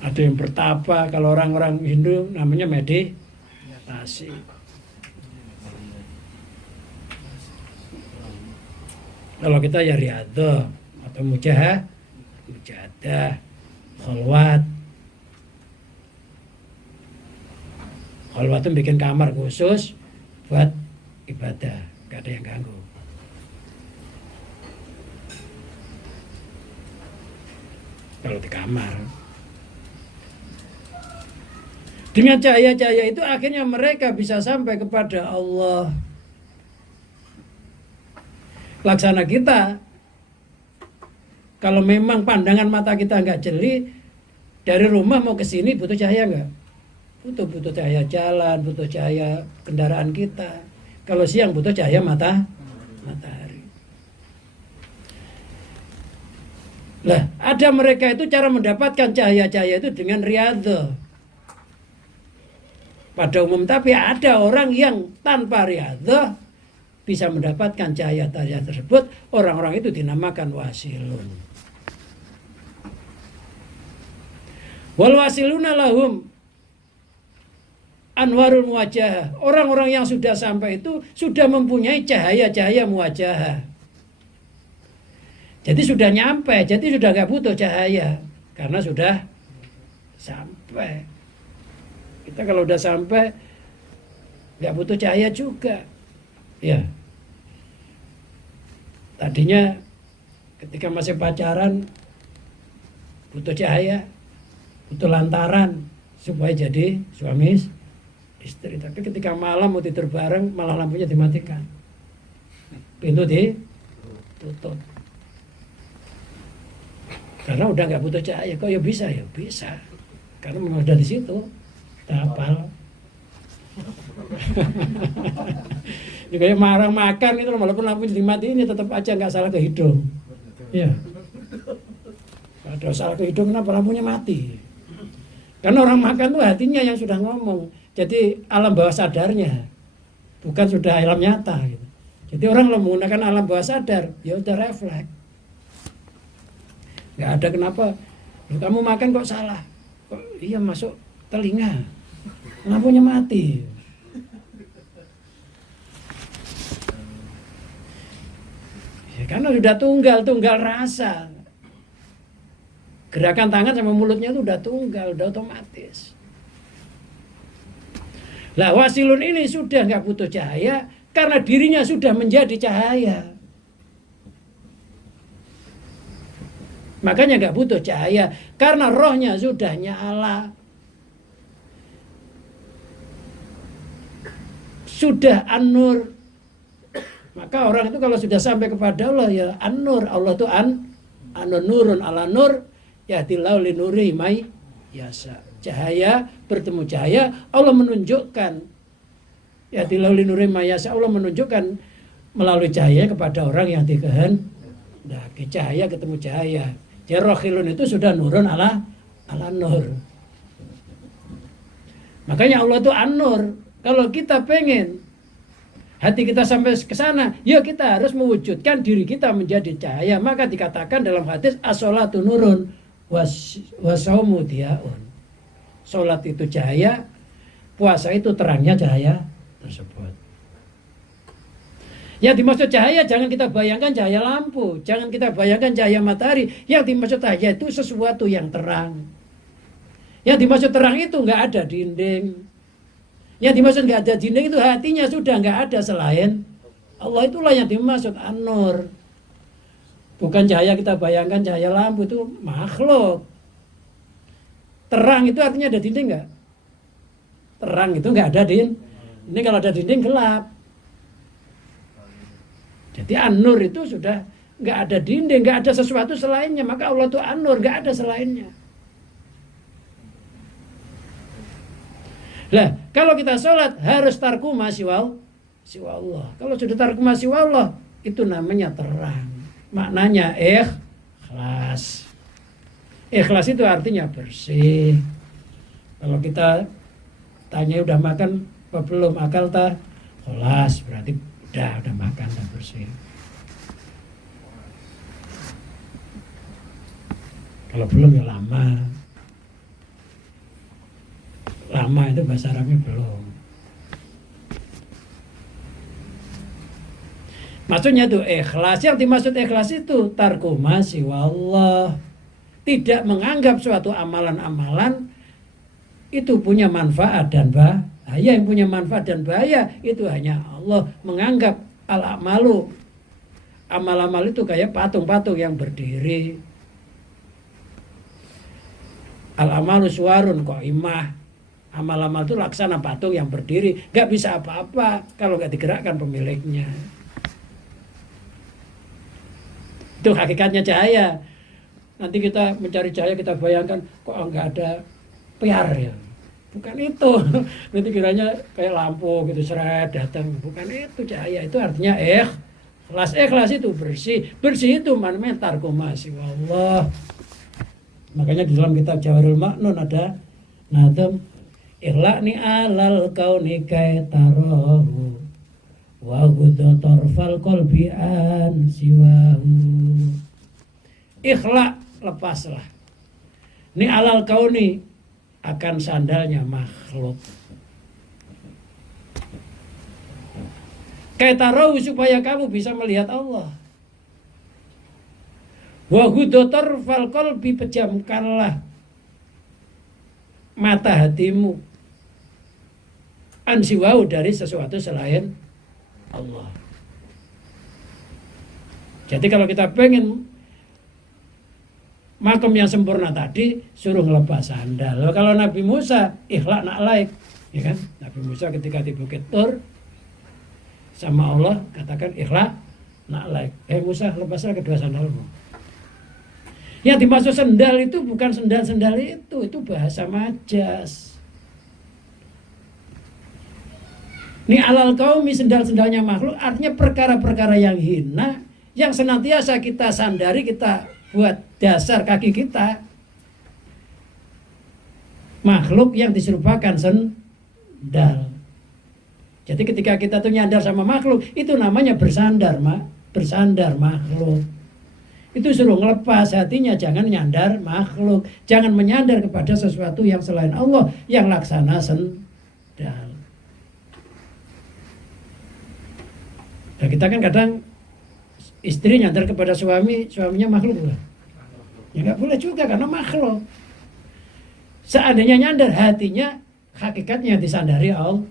Ada yang bertapa, kalau orang-orang Hindu namanya meditasi. Kalau kita ya riyadhah atau mujahadah, khalwat. Khalwat itu bikin kamar khusus buat ibadah, gak ada yang ganggu. Kalau di kamar. Dengan cahaya-cahaya itu akhirnya mereka bisa sampai kepada Allah. Laksana kita, kalau memang pandangan mata kita nggak jeli, dari rumah mau ke sini butuh cahaya nggak? Butuh cahaya jalan, butuh cahaya kendaraan kita. Kalau siang butuh cahaya matahari. Lah, ada mereka itu cara mendapatkan cahaya-cahaya itu dengan riyadhah. Pada umum, tapi ada orang yang tanpa riyadhah bisa mendapatkan cahaya-cahaya tersebut, orang-orang itu dinamakan wasilun. Wal wasiluna lahum anwarul muwajahah. Orang-orang yang sudah sampai itu sudah mempunyai cahaya-cahaya muwajahah. Jadi sudah nyampe, jadi sudah gak butuh cahaya karena sudah sampai. Kita kalau udah sampai gak butuh cahaya juga. Ya. Tadinya ketika masih pacaran butuh cahaya, butuh lantaran supaya jadi suami istri. Tapi ketika malam mau tidur bareng malah lampunya dimatikan, pintu ditutup. Karena udah nggak butuh cahaya. Kok ya bisa? Ya bisa. Karena memang udah di situ. Hafal. Juga yang marah makan itu walaupun lampunya dimatiin tetap aja nggak salah ke hidung. Ya. Kalau salah ke hidung kenapa lampunya mati? Karena orang makan tuh hatinya yang sudah ngomong. Jadi alam bawah sadarnya, bukan sudah alam nyata. Gitu. Jadi orang kalau menggunakan alam bawah sadar, ya udah refleks. Nggak ada kenapa. Kamu makan kok salah? Kok iya masuk telinga? Lampunya mati. Ya, karena sudah tunggal rasa. Gerakan tangan sama mulutnya itu udah tunggal, udah otomatis. Lah wasilun ini sudah nggak butuh cahaya karena dirinya sudah menjadi cahaya. Makanya nggak butuh cahaya karena rohnya sudah nyala. Sudah an-nur. Maka orang itu kalau sudah sampai kepada Allah ya an-nur. Allah itu an-nur nurun ala nur yahdilau li nuri mai yasa. Cahaya bertemu cahaya, Allah menunjukkan yahdilau li nuri mai yasa. Allah menunjukkan melalui cahaya kepada orang yang dikehendaki. Cahaya ketemu cahaya. Jadi rohilun itu sudah nurun ala nur. Makanya Allah itu an-nur. Kalau kita pengen hati kita sampai ke sana, ya kita harus mewujudkan diri kita menjadi cahaya. Maka dikatakan dalam hadis as-sholatu nurun wasaumu diaun. Salat itu cahaya, puasa itu terangnya cahaya tersebut. Yang dimaksud cahaya jangan kita bayangkan cahaya lampu, jangan kita bayangkan cahaya matahari. Yang dimaksud cahaya itu sesuatu yang terang. Yang dimaksud terang itu nggak ada dinding. Yang dimaksud nggak ada dinding itu hatinya sudah nggak ada selain Allah. Itulah yang dimaksud an-nur. Bukan cahaya kita bayangkan cahaya lampu itu makhluk. Terang itu artinya ada dinding nggak? Terang itu nggak ada dinding. Ini kalau ada dinding gelap. Jadi an-nur itu sudah nggak ada dinding, nggak ada sesuatu selainnya. Maka Allah itu an-nur, nggak ada selainnya. Lah, kalau kita sholat harus tarku siwa Allah. Kalau sudah tarku siwa Allah, itu namanya terang. Maknanya ikhlas. Ikhlas itu artinya bersih. Kalau kita tanya udah makan apa belum, akal tak? Ikhlas berarti udah makan, udah bersih. Kalau belum ya lama. sama itu bahasa Arabnya belum. Maksudnya itu ikhlas. Yang dimaksud ikhlas itu tarku ma siwallah. Tidak menganggap suatu amalan-amalan itu punya manfaat dan bahaya. Yang punya manfaat dan bahaya itu hanya Allah. Menganggap al-amalu, amal-amal itu kayak patung-patung yang berdiri. Al-amalu suwarun qaimah. Amal-amal itu laksana patung yang berdiri, gak bisa apa-apa kalau gak digerakkan pemiliknya. Itu hakikatnya cahaya. Nanti kita mencari cahaya, kita bayangkan kok nggak ada piar ya. Bukan itu. Nanti kiranya kayak lampu gitu seret datang. Bukan itu cahaya. Itu artinya ikhlas. Ikhlas itu bersih. Bersih itu manmentar kumasi wallah. Makanya di dalam kitab Jawahirul Ma'nun ada nadam ikhlaqni alal kauni kaitarahu wa ghudda tarfal qalbi an siwahu. Ikhlaq, lepaslah. Ni alal kauni, akan sandalnya makhluk. Kaitarahu, supaya kamu bisa melihat Allah. Wa ghudda tarfal qalbi, pejamkanlah mata hatimu ansiwau, dari sesuatu selain Allah. Jadi kalau kita pengen makom yang sempurna tadi, suruh ngelepas sandal. Kalau Nabi Musa ikhlaq na'laik, ya kan? Nabi Musa ketika di Bukit Tur sama Allah katakan ikhlaq na'laik. Musa, lepaslah kedua sandalmu. Yang dimaksud sendal itu bukan sendal-sendal itu bahasa majas. Ini alal kaumi, sendal-sendalnya makhluk, artinya perkara-perkara yang hina, yang senantiasa kita sandari, kita buat dasar kaki kita. Makhluk yang diserupakan sendal. Jadi ketika kita tuh nyandar sama makhluk, itu namanya bersandar, bersandar makhluk. Itu suruh ngelepas hatinya, jangan nyandar makhluk, jangan menyandar kepada sesuatu yang selain Allah, yang laksana sendal. Nah, kita kan kadang istri nyandar kepada suami, suaminya makhluk lah. Ya nggak boleh juga karena makhluk. Seandainya nyandar hatinya, hakikatnya disandari Allah.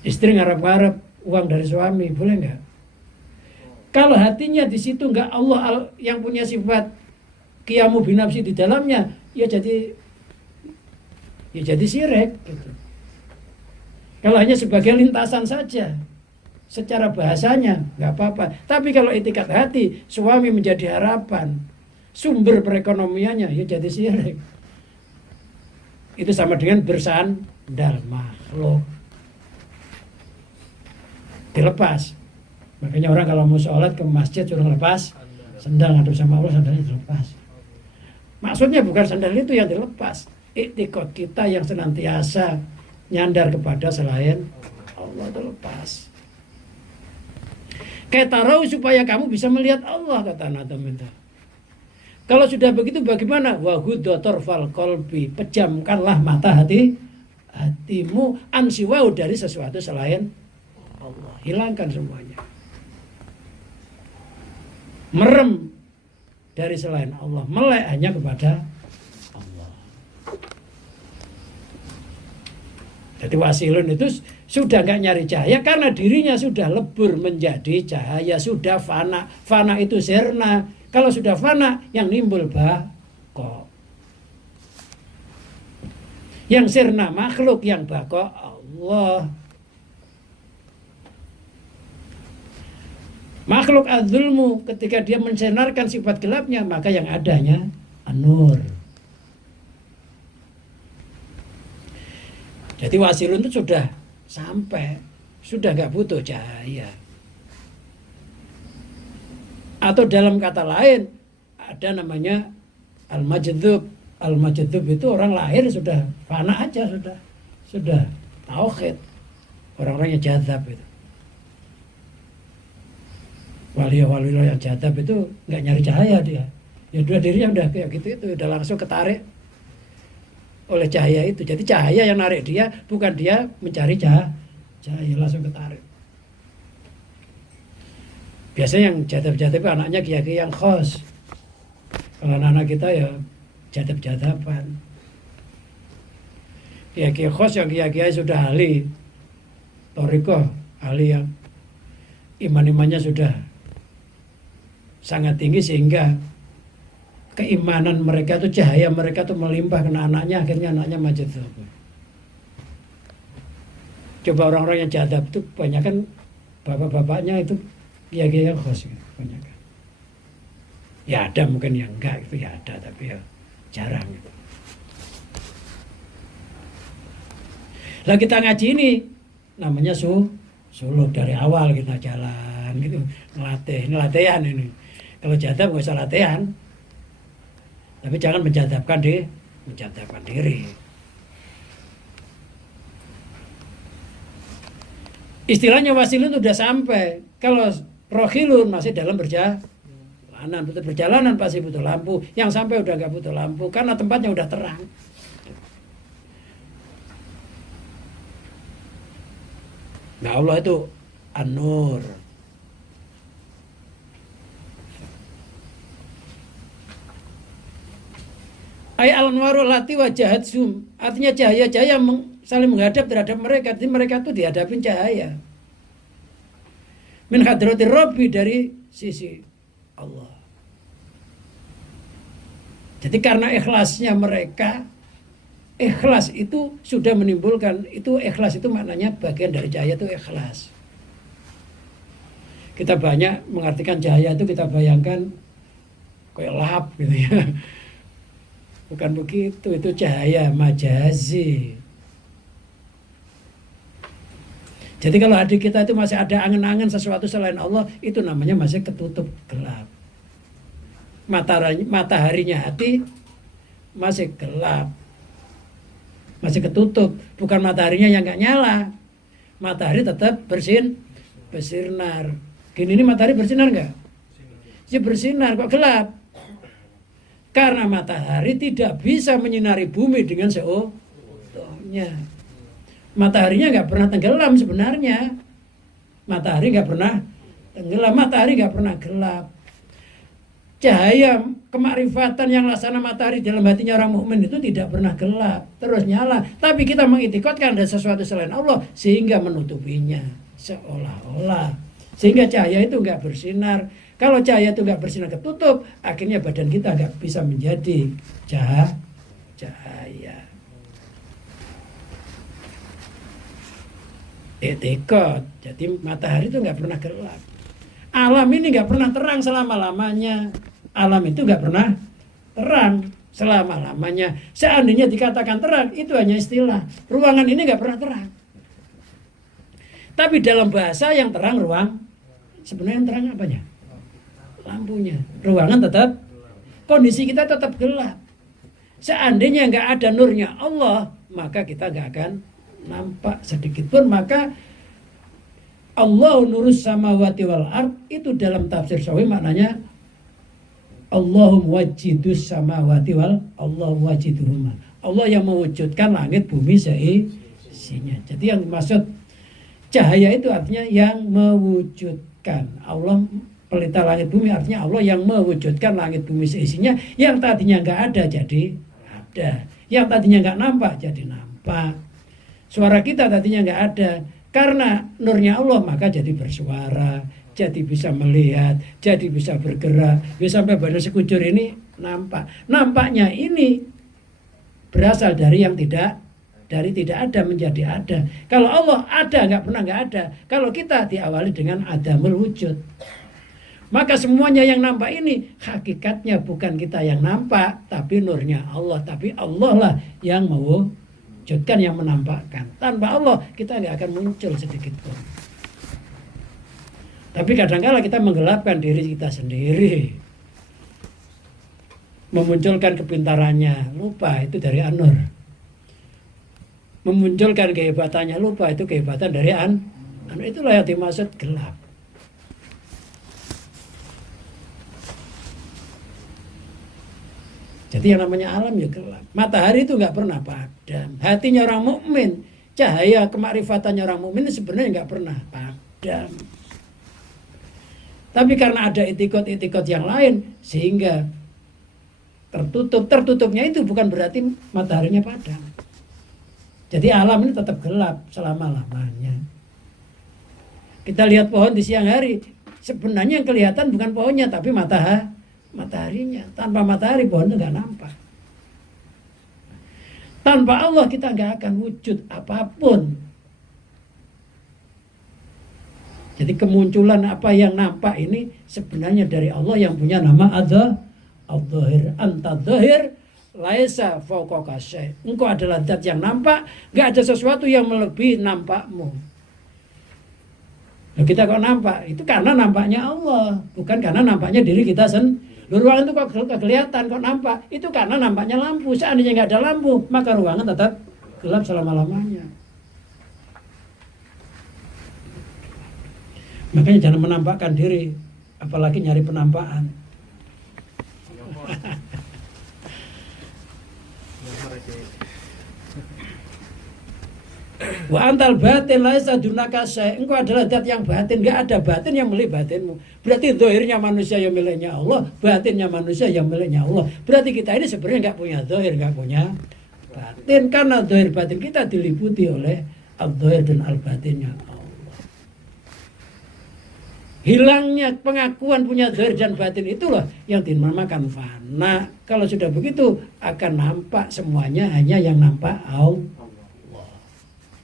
Istri ngarep-ngarep uang dari suami, boleh nggak? Kalau hatinya di situ nggak Allah yang punya sifat qiyamu binafsi di dalamnya, ya jadi syirik gitu. Kalau hanya sebagai lintasan saja, secara bahasanya nggak apa-apa. Tapi kalau itikat hati, suami menjadi harapan, sumber perekonomiannya, ya jadi syirik. Itu sama dengan bersandar makhluk. Dilepas. Makanya orang kalau mau sholat ke masjid suruh lepas sandal, ngadep sama Allah, sandalnya dilepas. Maksudnya bukan sandal itu yang dilepas, iktikad kita yang senantiasa nyandar kepada selain Allah itu lepas. Kaitarahu, supaya kamu bisa melihat Allah, kata Nadam itu. Kalau sudah begitu bagaimana? Wa ghudda tarfal qalbi, pejamkanlah mata hatimu ansiwau, dari sesuatu selain Allah. Hilangkan semuanya. Merem dari selain Allah, melek hanya kepada Allah. Jadi wasilun itu sudah nggak nyari cahaya karena dirinya sudah lebur menjadi cahaya, sudah fana. Fana itu sirna. Kalau sudah fana, yang nimbul bako. Yang sirna makhluk, yang bako Allah. Makhluk adzulmu, ketika dia mensenarkan sifat gelapnya, maka yang adanya an-nur. Jadi wasilun itu sudah sampai, sudah gak butuh cahaya. Atau dalam kata lain, ada namanya al-majdhub. Al-majdhub itu orang lahir sudah fana aja, sudah tauhid. Orang-orang yang jadzab itu. Wali yang jadab itu nggak nyari cahaya dia, ya dua dirinya udah kayak gitu, itu udah langsung ketarik oleh cahaya itu. Jadi cahaya yang narik dia, bukan dia mencari cahaya langsung ketarik. Biasanya yang jadab-jadab anaknya kiai-kiai yang khos. Kalau anak-anak kita ya jadab-jadaban. Kiai-kiai khos yang kiai-kiai sudah ahli toriko, ahli yang iman-imannya sudah sangat tinggi sehingga keimanan mereka itu, cahaya mereka itu melimpah kena anaknya, akhirnya anaknya maju. Coba orang-orang yang jadab itu banyak kan bapak-bapaknya itu kiai-kiai khos banyak. Ya ada mungkin yang enggak itu ya ada, tapi ya jarang gitu. Lah kita ngaji ini namanya suluk dari awal kita jalan gitu, ngelatih, ini latihan ini. Kalau jadab nggak usah latihan, tapi jangan menjadabkan diri. Istilahnya wasilun sudah sampai. Kalau rohilun masih dalam perjalanan, betul perjalanan pasti butuh lampu. Yang sampai udah nggak butuh lampu karena tempatnya udah terang. Nah Allah itu An-Nur. Ay al-anwarul lati wajahat sum. Artinya cahaya-cahaya saling menghadap terhadap mereka. Jadi mereka itu dihadapin cahaya. Min hadratir Rabbi, dari sisi Allah. Jadi karena ikhlasnya mereka, ikhlas itu sudah menimbulkan, itu ikhlas itu maknanya bagian dari cahaya itu ikhlas. Kita banyak mengartikan cahaya itu kita bayangkan kayak lap gitu ya. Bukan begitu, itu cahaya majazi. Jadi kalau hati kita itu masih ada angan-angan sesuatu selain Allah, itu namanya masih ketutup gelap. Mataharinya hati masih gelap, masih ketutup. Bukan mataharinya yang nggak nyala, matahari tetap bersinar. Gini ini matahari bersinar nggak? Ya bersinar, kok gelap? Karena matahari tidak bisa menyinari bumi dengan seutuhnya. Mataharinya nggak pernah tenggelam sebenarnya. Matahari nggak pernah tenggelam, matahari nggak pernah gelap. Cahaya kemakrifatan yang laksana matahari dalam hatinya orang mukmin itu tidak pernah gelap, terus nyala. Tapi kita mengitikadkan ada sesuatu selain Allah sehingga menutupinya seolah-olah. Sehingga cahaya itu nggak bersinar. Kalau cahaya itu nggak bersinar, ketutup, akhirnya badan kita nggak bisa menjadi cahaya. Etikot, jadi matahari itu nggak pernah gelap. Alam ini nggak pernah terang selama-lamanya. Alam itu nggak pernah terang selama-lamanya. Seandainya dikatakan terang, itu hanya istilah. Ruangan ini nggak pernah terang. Tapi dalam bahasa yang terang ruang, sebenarnya yang terang apanya? Lampunya. Ruangan tetap, kondisi kita tetap gelap. Seandainya nggak ada nurnya Allah, maka kita nggak akan nampak sedikit pun. Maka Allah nurus samawati wal ard itu dalam tafsir Syafi'i maknanya Allahum wajidus samawati wal Allahum wajiduhuma. Allah yang mewujudkan langit bumi seisinya. Jadi yang dimaksud cahaya itu artinya yang mewujudkan. Allah pelita langit bumi artinya Allah yang mewujudkan langit bumi seisinya. Yang tadinya nggak ada jadi ada. Yang tadinya nggak nampak jadi nampak. Suara kita tadinya nggak ada. Karena nurnya Allah maka jadi bersuara, jadi bisa melihat, jadi bisa bergerak. Ya sampai badan sekujur ini nampak. Nampaknya ini berasal dari yang tidak ada menjadi ada. Kalau Allah ada, nggak pernah nggak ada. Kalau kita diawali dengan adamul wujud. Maka semuanya yang nampak ini hakikatnya bukan kita yang nampak, tapi nurnya Allah. Tapi Allah lah yang mewujudkan, yang menampakkan. Tanpa Allah kita nggak akan muncul sedikit pun. Tapi kadang-kala kita menggelapkan diri kita sendiri, memunculkan kepintarannya, lupa itu dari An-Nur. Memunculkan kehebatannya, lupa itu kehebatan dari An-Nur. Itulah yang dimaksud gelap. Jadi yang namanya alam ya gelap. Matahari itu nggak pernah padam. Hatinya orang mukmin, cahaya kemakrifatannya orang mukmin sebenarnya nggak pernah padam. Tapi karena ada itikot-itikot yang lain sehingga tertutup. Tertutupnya itu bukan berarti mataharinya padam. Jadi alam ini tetap gelap selama-lamanya. Kita lihat pohon di siang hari, sebenarnya yang kelihatan bukan pohonnya tapi mataharinya. Tanpa matahari pohon itu nggak nampak. Tanpa Allah kita nggak akan wujud apapun. Jadi kemunculan apa yang nampak ini sebenarnya dari Allah yang punya nama Al-Dhahir. Anta-Dhahir laisa fawqaka syai'. Engkau adalah zat yang nampak, nggak ada sesuatu yang melebihi nampakmu. Nah, kita kok nampak? Itu karena nampaknya Allah, bukan karena nampaknya diri kita sendiri. Ruangan itu kok kelihatan, kok nampak? Itu karena nampaknya lampu. Seandainya nggak ada lampu, maka ruangan tetap gelap selama-lamanya. Makanya jangan menampakkan diri, apalagi nyari penampakan. Wa antal batin laisa dunaka syai'. Engkau adalah zat yang batin, enggak ada batin yang milik batinmu. Berarti zahirnya manusia yang miliknya Allah, batinnya manusia yang miliknya Allah. Berarti kita ini sebenarnya enggak punya zahir, enggak punya batin, karena zahir batin kita diliputi oleh al-zahir dan al-batinnya Allah. Hilangnya pengakuan punya zahir dan batin itulah yang dinamakan fana. Kalau sudah begitu akan nampak semuanya hanya yang nampak Allah.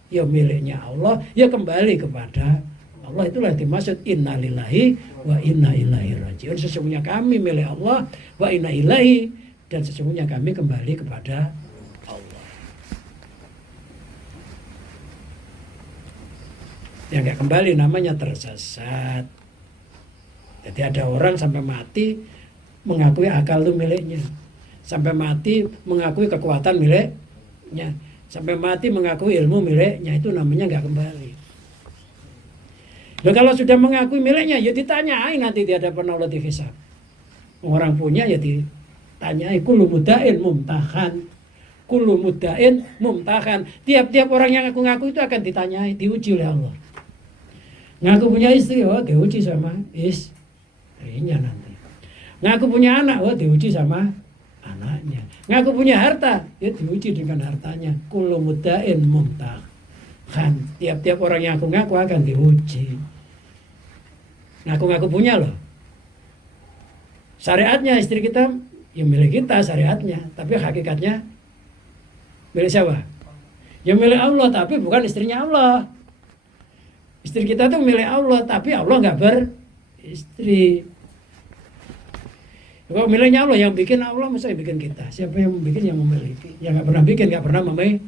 Ya miliknya Allah, ya kembali kepada Allah. Itulah yang dimaksud inna lillahi wa inna ilaihi rajiun. Sesungguhnya kami milik Allah, wa inna ilaihi, dan sesungguhnya kami kembali kepada Allah. Yang nggak kembali namanya tersesat. Jadi ada orang sampai mati mengakui akal itu miliknya, sampai mati mengakui kekuatan miliknya, sampai mati mengakui ilmu miliknya, itu namanya nggak kembali. Loh, kalau sudah mengakui miliknya, ya ditanyai nanti di hadapan Allah dihisab. Orang punya ya ditanyai. Kullu mudda'in mumtahan. Kullu mudda'in mumtahan. Tiap-tiap orang yang ngaku-ngaku itu akan ditanyai, diuji oleh Allah. Ngaku punya istri, oh diuji sama istrinya nanti. Ngaku punya anak, oh diuji sama anaknya. Ngaku punya harta, ya diuji dengan hartanya. Kullu mudda'in mumtahan. Tiap-tiap orang yang ngaku-ngaku akan diuji. Ngaku-ngaku punya loh. Syariatnya istri kita, ya milik kita syariatnya. Tapi hakikatnya milik siapa? Ya milik Allah, tapi bukan istrinya Allah. Istri kita tuh milik Allah, tapi Allah nggak beristri. Kalau miliknya Allah, yang bikin Allah, masa yang bikin kita? Siapa yang bikin, yang memiliki? Yang nggak pernah bikin, nggak pernah memiliki.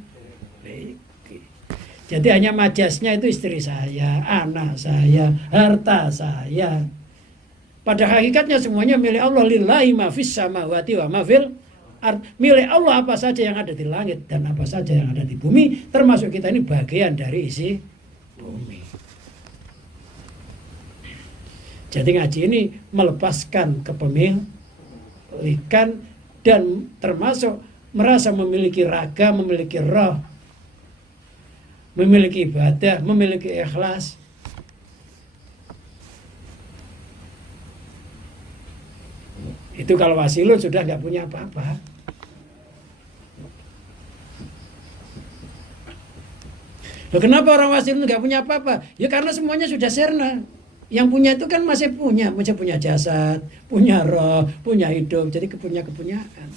Jadi hanya majasnya itu istri saya, anak saya, harta saya. Pada hakikatnya semuanya milik Allah. Lillahi ma fis samawati wa ma fil ard. Milik Allah apa saja yang ada di langit dan apa saja yang ada di bumi, termasuk kita ini bagian dari isi bumi. Jadi ngaji ini melepaskan kepemilikan dan termasuk merasa memiliki raga, memiliki roh, memiliki ibadah, memiliki ikhlas. Itu kalau wasilun sudah nggak punya apa-apa. Loh, kenapa orang wasilun nggak punya apa-apa? Ya karena semuanya sudah sirna. Yang punya itu kan masih punya jasad, punya roh, punya hidup, jadi kepunyaan.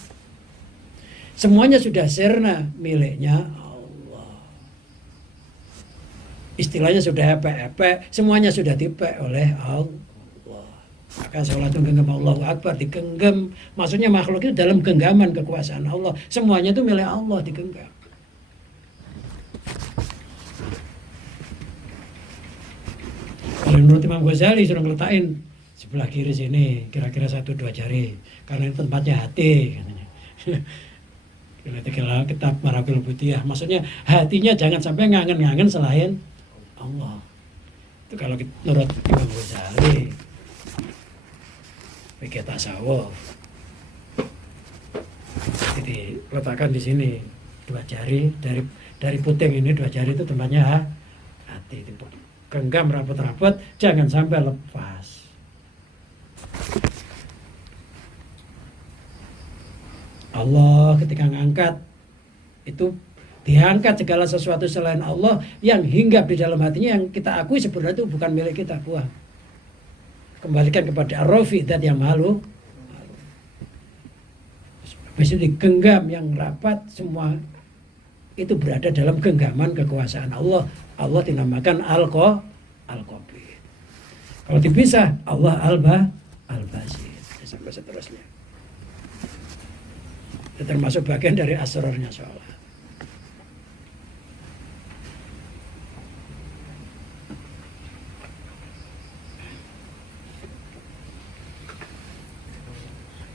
Semuanya sudah sirna miliknya Allah. Istilahnya sudah epek-epek, semuanya sudah dipek oleh Allah. Maka sholat itu genggam Allahu Akbar, digenggam. Maksudnya makhluk itu dalam genggaman kekuasaan Allah. Semuanya itu milik Allah, digenggam. Kalau menurut Imam Ghazali suruh ngeletakin sebelah kiri sini, kira-kira 1-2 jari. Karena itu tempatnya hati, katanya. Kalau kitab Maraqul Butiyah, maksudnya hatinya jangan sampai ngangen-ngangen selain Allah. Itu kalau menurut Imam Ghazali. Fikih tasawuf. letakkan di sini 2 jari dari puting ini 2 jari itu tempatnya hati. Genggam rapat-rapat, jangan sampai lepas. Allah ketika ngangkat itu diangkat segala sesuatu selain Allah yang hinggap di dalam hatinya yang kita akui sebenarnya itu bukan milik kita, buang. Kembalikan kepada Ar-Rafi, zat yang malu. Habis itu digenggam yang rapat, semua itu berada dalam genggaman kekuasaan Allah. Allah dinamakan Al-Qabid. Kalau dipisah, Allah Al-Basit. Sampai seterusnya. Itu termasuk bagian dari asrarnya sholat.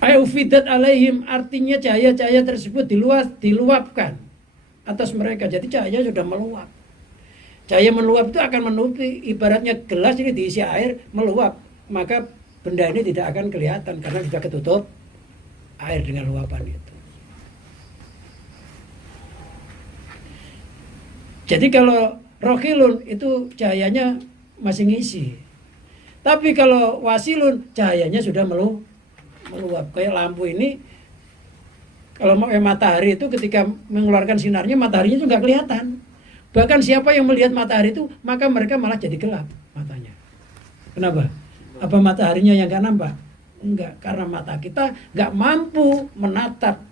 Ayufidat alaihim, artinya cahaya-cahaya tersebut diluapkan atas mereka. Jadi cahaya sudah meluap. Cahaya meluap itu akan menutupi, ibaratnya gelas ini diisi air, meluap. Maka benda ini tidak akan kelihatan karena sudah ketutup air dengan luapan itu. Jadi kalau rohilun itu cahayanya masih ngisi. Tapi kalau wasilun cahayanya sudah meluap. Kayak lampu ini, kalau matahari itu ketika mengeluarkan sinarnya, mataharinya itu nggak kelihatan. Bahkan siapa yang melihat matahari itu, maka mereka malah jadi gelap matanya. Kenapa? Apa mataharinya yang nggak nampak? Enggak, karena mata kita nggak mampu menatap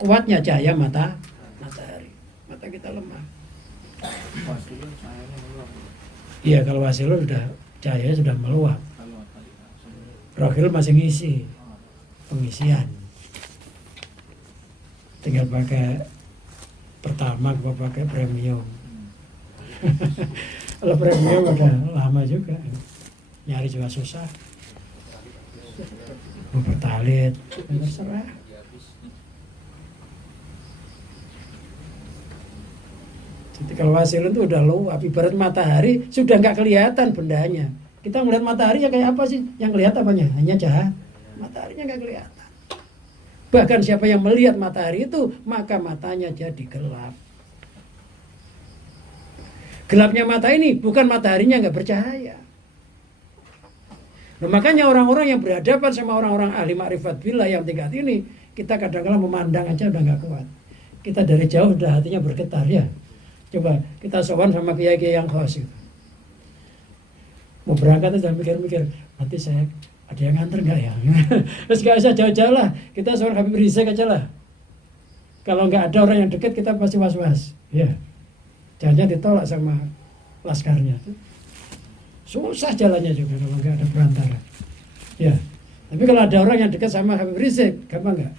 kuatnya cahaya matahari. Mata kita lemah. Iya, kalau wasilun sudah cahaya sudah meluap. Rohil masih ngisi. Pengisian tinggal pakai pertama atau pakai premium. Kalau premium udah lama juga, nyari juga susah. Pertalit terserah. Jadi kalau wasilun itu udah luap, ibarat matahari sudah nggak kelihatan bendanya. Kita melihat matahari ya kayak apa sih? Yang kelihatan apanya? Hanya cahaya. Mataharinya nggak kelihatan. Bahkan siapa yang melihat matahari itu, maka matanya jadi gelap. Gelapnya mata ini bukan mataharinya nggak bercahaya. Nah, makanya orang-orang yang berhadapan sama orang-orang ahli ma'rifat billah yang tingkat ini, kita kadang-kadang memandang aja udah nggak kuat. Kita dari jauh udah hatinya bergetar ya. Coba kita sowan sama kiai-kiai yang khos gitu. Mau berangkat aja mikir-mikir, nanti saya ada yang nganter nggak ya? Terus nggak usah jauh-jauh lah, kita seorang Habib Rizik aja lah. Kalau nggak ada orang yang dekat, kita pasti was-was. Ya, jangan ditolak sama laskarnya. Susah jalannya juga kalau nggak ada perantara. Ya, tapi kalau ada orang yang dekat sama Habib Rizik, gampang nggak?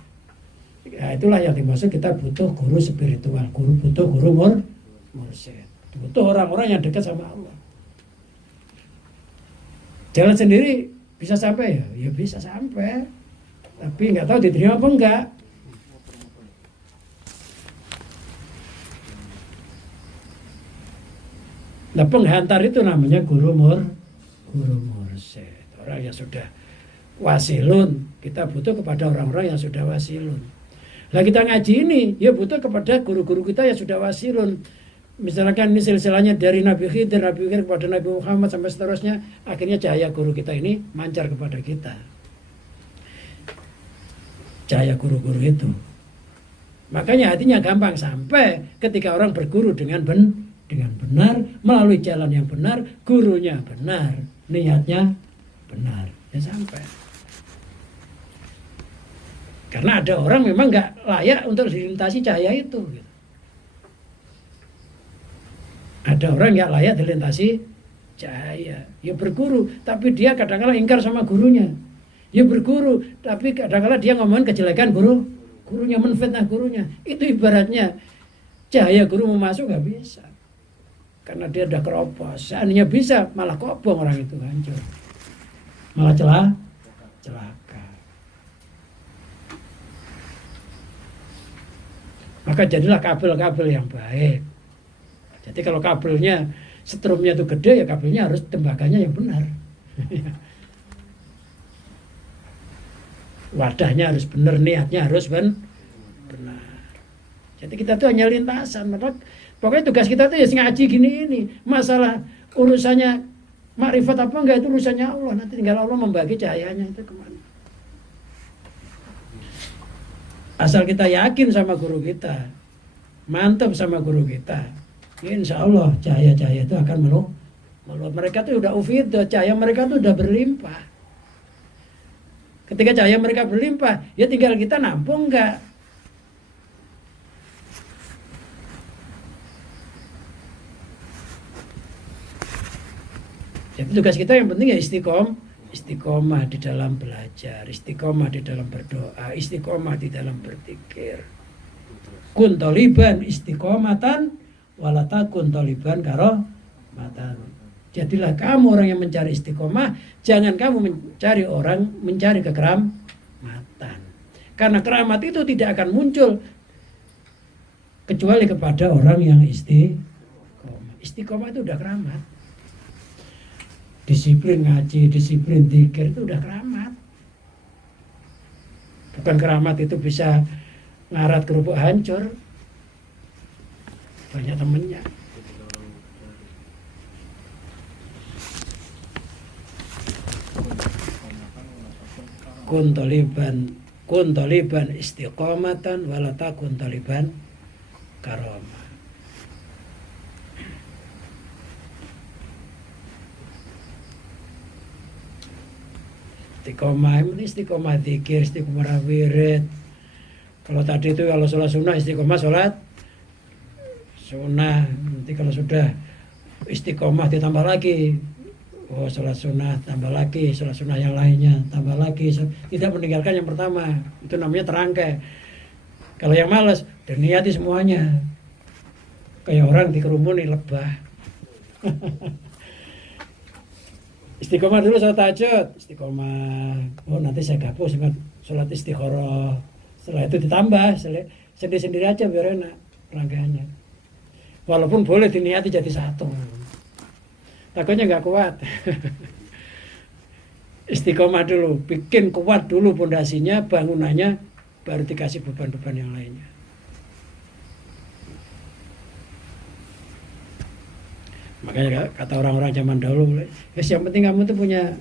Ya, itulah yang dimaksud kita butuh guru spiritual, butuh guru mursyid, butuh orang-orang yang dekat sama Allah. Jalan sendiri bisa sampai ya? Ya bisa sampai. Tapi nggak tahu diterima apa enggak. Nah, penghantar itu namanya guru mursyid. Orang yang sudah wasilun. Kita butuh kepada orang-orang yang sudah wasilun. Nah, kita ngaji ini ya butuh kepada guru-guru kita yang sudah wasilun. Misalkan ini silsilahnya dari Nabi Khidir kepada Nabi Muhammad sampai seterusnya, akhirnya cahaya guru kita ini mancar kepada kita. Cahaya guru-guru itu. Makanya hatinya gampang sampai ketika orang berguru dengan benar, melalui jalan yang benar, gurunya benar, niatnya benar, ya sampai. Karena ada orang memang nggak layak untuk dilintasi cahaya itu. Gitu. Ada orang yang layak dilintasi cahaya. Ya berguru, tapi dia kadang-kadang ingkar sama gurunya. Ya berguru, tapi kadang-kadang dia ngomongin kejelekan gurunya, menfitnah gurunya. Itu ibaratnya cahaya guru mau masuk nggak bisa. Karena dia udah keropos. Seandainya bisa, malah kobong orang itu hancur. Malah celaka. Maka jadilah kabel-kabel yang baik. Jadi kalau kabelnya, setrumnya itu gede, ya kabelnya harus tembaganya yang benar. Wadahnya harus benar, niatnya harus benar. Jadi kita tuh hanya lintasan. Pokoknya tugas kita tuh ya ngaji gini ini. Masalah urusannya makrifat apa enggak itu urusannya Allah. Nanti tinggal Allah membagi cahayanya itu kemana. Asal kita yakin sama guru kita, mantap sama guru kita, insya Allah cahaya-cahaya itu akan meluap. Mereka tuh udah ufidah, cahaya mereka tuh udah berlimpah. Ketika cahaya mereka berlimpah, ya tinggal kita nampung enggak. Jadi tugas kita yang penting ya istiqomah di dalam belajar, istiqomah di dalam berdoa, istiqomah di dalam berpikir. Kun toliban istiqomatan walatakun toliban karomatan. Jadilah kamu orang yang mencari istiqomah, jangan kamu mencari orang mencari kekeramatan. Karena keramat itu tidak akan muncul kecuali kepada orang yang istiqomah. Istiqomah itu udah keramat. Disiplin ngaji, disiplin dzikir itu udah keramat. Bukan keramat itu bisa ngarat kerupuk hancur. Banyak temennya. Kun toliban istiqomatan walatakun toliban karomah. Istiqomah dzikir, istiqomah wirid. Kalau tadi itu kalau sholat sunnah istiqomah sholat sunnah. Nanti kalau sudah istiqomah ditambah lagi, sholat sunnah tambah lagi, sholat sunnah yang lainnya tambah lagi. Tidak meninggalkan yang pertama, itu namanya terangkai. Kalau yang malas diniati semuanya, kayak orang dikerumuni lebah. Istiqomah dulu sholat tahajud, istiqomah. Oh nanti saya gabung dengan sholat istikharah. Setelah itu ditambah, sendiri-sendiri aja biar enak rangkaiannya. Walaupun boleh diniati jadi satu. Takutnya nggak kuat. Istiqomah dulu, bikin kuat dulu pondasinya, bangunannya, baru dikasih beban-beban yang lainnya. Makanya kata orang-orang zaman dahulu, yang penting kamu tuh punya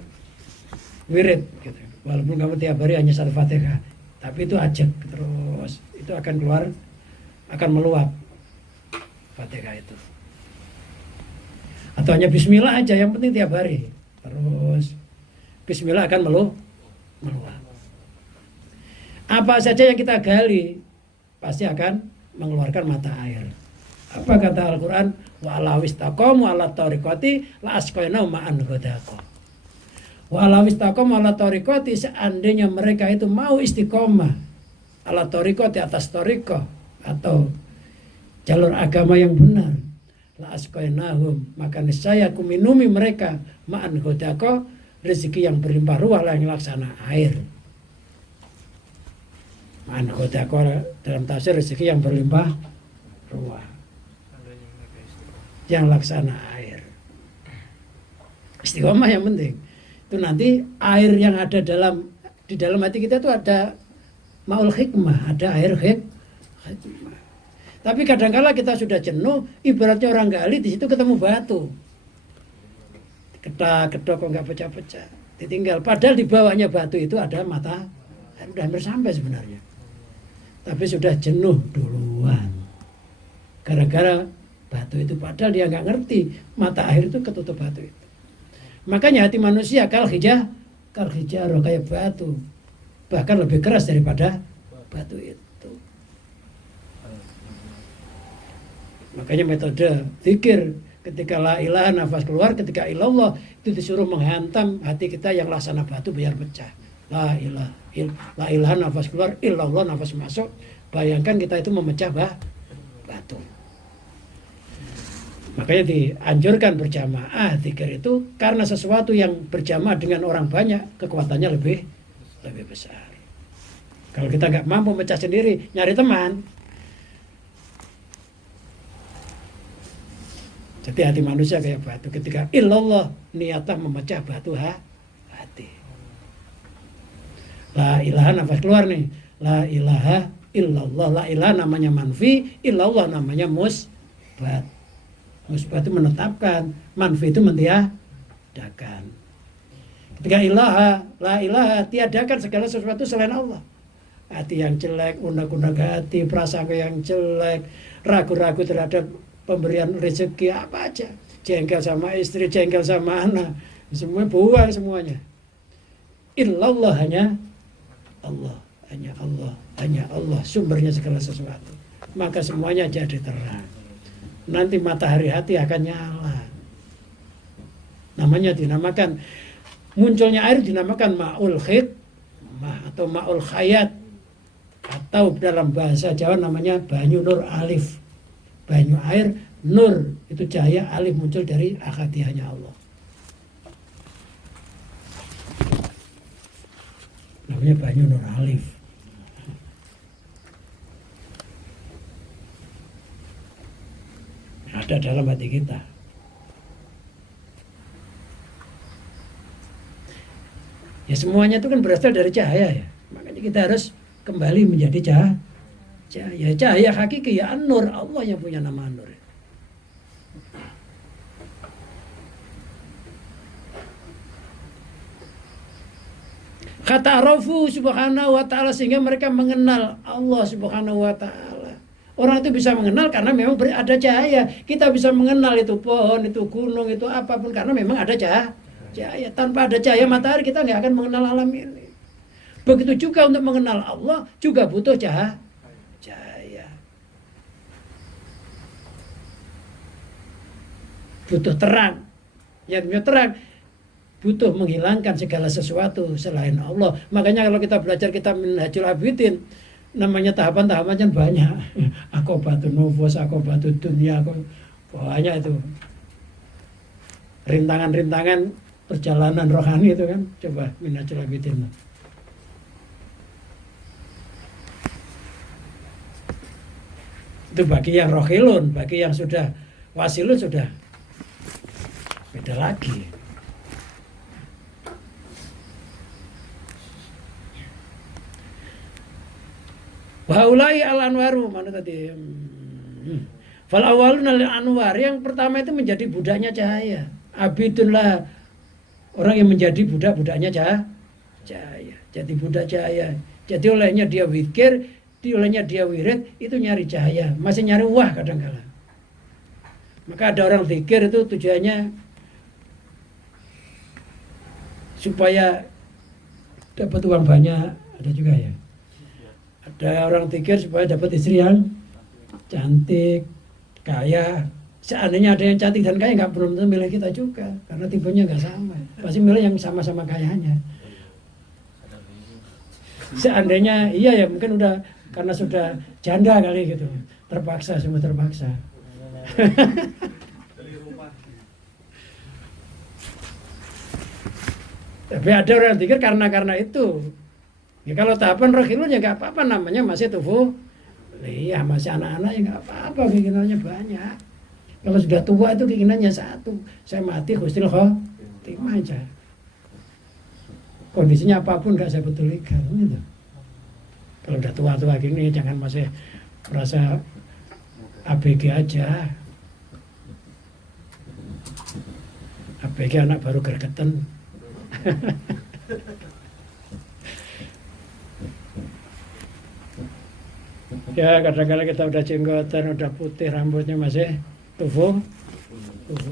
wirid, gitu. Walaupun kamu tiap hari hanya satu Fatihah, tapi itu ajak terus, itu akan keluar, akan meluap Fatihah itu. Atau hanya Bismillah aja, yang penting tiap hari, terus Bismillah akan meluap. Apa saja yang kita gali, pasti akan mengeluarkan mata air. Apa kata Al-Quran? Wa alawis taqamu ala tariqati la asqainahum ma'an ghadaqa. Wa alawis taqamu ala tariqati, seandainya mereka itu mau istiqomah ala tariqati, atas tariqah atau jalur agama yang benar, la asqainahum, maka niscaya aku minumi mereka ma'an ghadaqa, rezeki yang berlimpah ruah yang laksana air. Ma'an ghadaqa dalam tafsir rezeki yang berlimpah ruah, yang laksana air. Istiqomah yang penting. Itu nanti air yang ada di dalam hati kita itu ada maul hikmah, ada air hikmah. Tapi kadang-kala kita sudah jenuh, ibaratnya orang gali di situ ketemu batu. Kedok kok nggak pecah-pecah, ditinggal. Padahal di bawahnya batu itu ada mata, sudah hampir sampai sebenarnya. Tapi sudah jenuh duluan. Gara-gara batu itu, padahal dia nggak ngerti mata air itu ketutup batu itu. Makanya hati manusia kal hijaro, kayak batu, bahkan lebih keras daripada batu itu. Makanya metode zikir, ketika la ilaha nafas keluar, ketika ilallah itu disuruh menghantam hati kita yang laksana batu biar pecah. La ilaha nafas keluar, ilallah nafas masuk. Bayangkan kita itu memecah batu. Makanya dianjurkan berjamaah zikir itu karena sesuatu yang berjamaah dengan orang banyak kekuatannya lebih besar. Kalau kita nggak mampu mecah sendiri, nyari teman. Jadi hati manusia kayak batu, ketika illallah niatah memecah batu hati. La ilaha nafas keluar nih, la ilaha illallah. La ilaha namanya manfi, illallah namanya musbat. Musbat itu menetapkan, manfi itu mentiadakan. Ketika ilaha, la ilaha, tiadakan segala sesuatu selain Allah. Hati yang jelek, undang-undang hati, prasangka yang jelek, ragu-ragu terhadap pemberian rezeki, apa aja. Jengkel sama istri, jengkel sama anak, semua buang semuanya. Illallah, hanya Allah, hanya Allah, hanya Allah, sumbernya segala sesuatu. Maka semuanya jadi terang. Nanti matahari hati akan nyala. Namanya dinamakan, munculnya air dinamakan ma'ul khidmah atau ma'ul khayat. Atau dalam bahasa Jawa namanya banyu nur alif. Banyu air, nur itu cahaya, alif muncul dari akadiyahnya Allah. Namanya banyu nur alif. Ada dalam hati kita. Ya semuanya itu kan berasal dari cahaya ya. Makanya kita harus kembali menjadi cahaya. Cahaya hakiki ya an-nur. Allah yang punya nama an-nur. Kata Arafu subhanahu wa ta'ala, sehingga mereka mengenal Allah subhanahu wa ta'ala. Orang itu bisa mengenal karena memang ada cahaya. Kita bisa mengenal itu pohon, itu gunung, itu apapun karena memang ada cahaya. Tanpa ada cahaya matahari kita nggak akan mengenal alam ini. Begitu juga untuk mengenal Allah juga butuh cahaya. Butuh terang. Yang punya terang butuh menghilangkan segala sesuatu selain Allah. Makanya kalau kita belajar kitab Minhajul Abidin, namanya tahapan-tahapan kan banyak. Akobatun nufus, akobatun dunia, banyak itu. Rintangan-rintangan perjalanan rohani itu kan. Coba Minhajul Abidin. Itu bagi yang rohilun, bagi yang sudah wasilun sudah beda lagi. Waulai al-anwaru, mana tadi? Fal awalun al-anwar, yang pertama itu menjadi budaknya cahaya. Abidullah, orang yang menjadi budak-budaknya cahaya. Jadi budak cahaya. Jadi olehnya dia zikir, olehnya dia wirid, itu nyari cahaya. Masih nyari wah kadang-kala. Maka ada orang zikir itu tujuannya supaya dapat uang banyak, ada juga ya. Ada orang zikir supaya dapat istri yang cantik, kaya. Seandainya ada yang cantik dan kaya, nggak belum tentu milih kita juga, karena tipenya nggak sama. Pasti milih yang sama-sama kayanya. Seandainya iya ya, mungkin udah karena sudah janda kali gitu, terpaksa, semua terpaksa. Tapi ada orang zikir karena itu. Ya kalau tahapan rohilun ya nggak apa-apa, namanya masih tubuh. Iya masih anak-anak ya nggak apa-apa, keinginannya banyak. Kalau sudah tua itu keinginannya satu, saya mati husnul khotimah aja. Kondisinya apapun nggak saya pedulikan gitu. Kalau udah tua-tua gini jangan masih merasa ABG aja. ABG anak baru gergeten. Ya kadang-kadang kita udah jenggotan, udah putih, rambutnya masih tubuh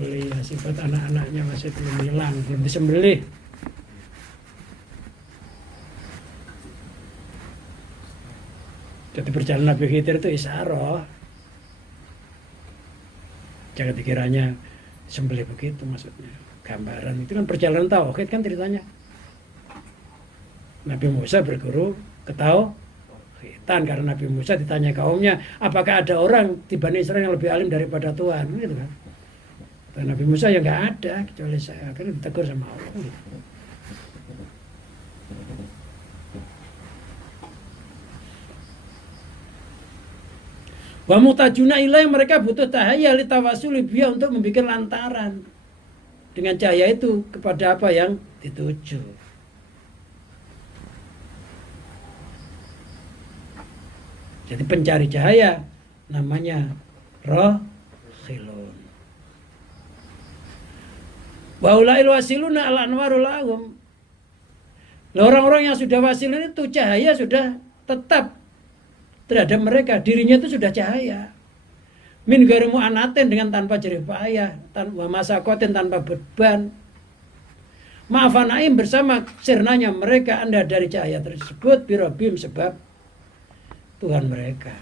ya, sifat anak-anaknya masih belum hilang, belum disembelih. Jadi perjalanan Nabi Khidir itu isyarah. Jangan dikiranya sembelih begitu maksudnya. Gambaran itu kan perjalanan tauhid kan ceritanya. Nabi Musa berguru ke tauhidan karena Nabi Musa ditanya kaumnya, apakah ada orang di Bani Israel yang lebih alim daripada Tuhan, gitu kan? Dan Nabi Musa ya nggak ada kecuali saya, akhirnya ditegur sama Allah. Gitu. Wa mutajuna ilai, mereka butuh cahaya li tawasuli biya untuk membuat lantaran dengan cahaya itu kepada apa yang dituju. Jadi pencari cahaya namanya rohilun. Wa ulail wasiluna al anwarul agum. Orang-orang yang sudah wasilun itu cahaya sudah tetap terhadap mereka, dirinya itu sudah cahaya. Min ghairi mu'anatin, dengan tanpa jerih payah, tanpa masakotin, tanpa beban. Ma'afanaim, bersama sirnanya mereka Anda dari cahaya tersebut, birobim, sebab Tuhan mereka.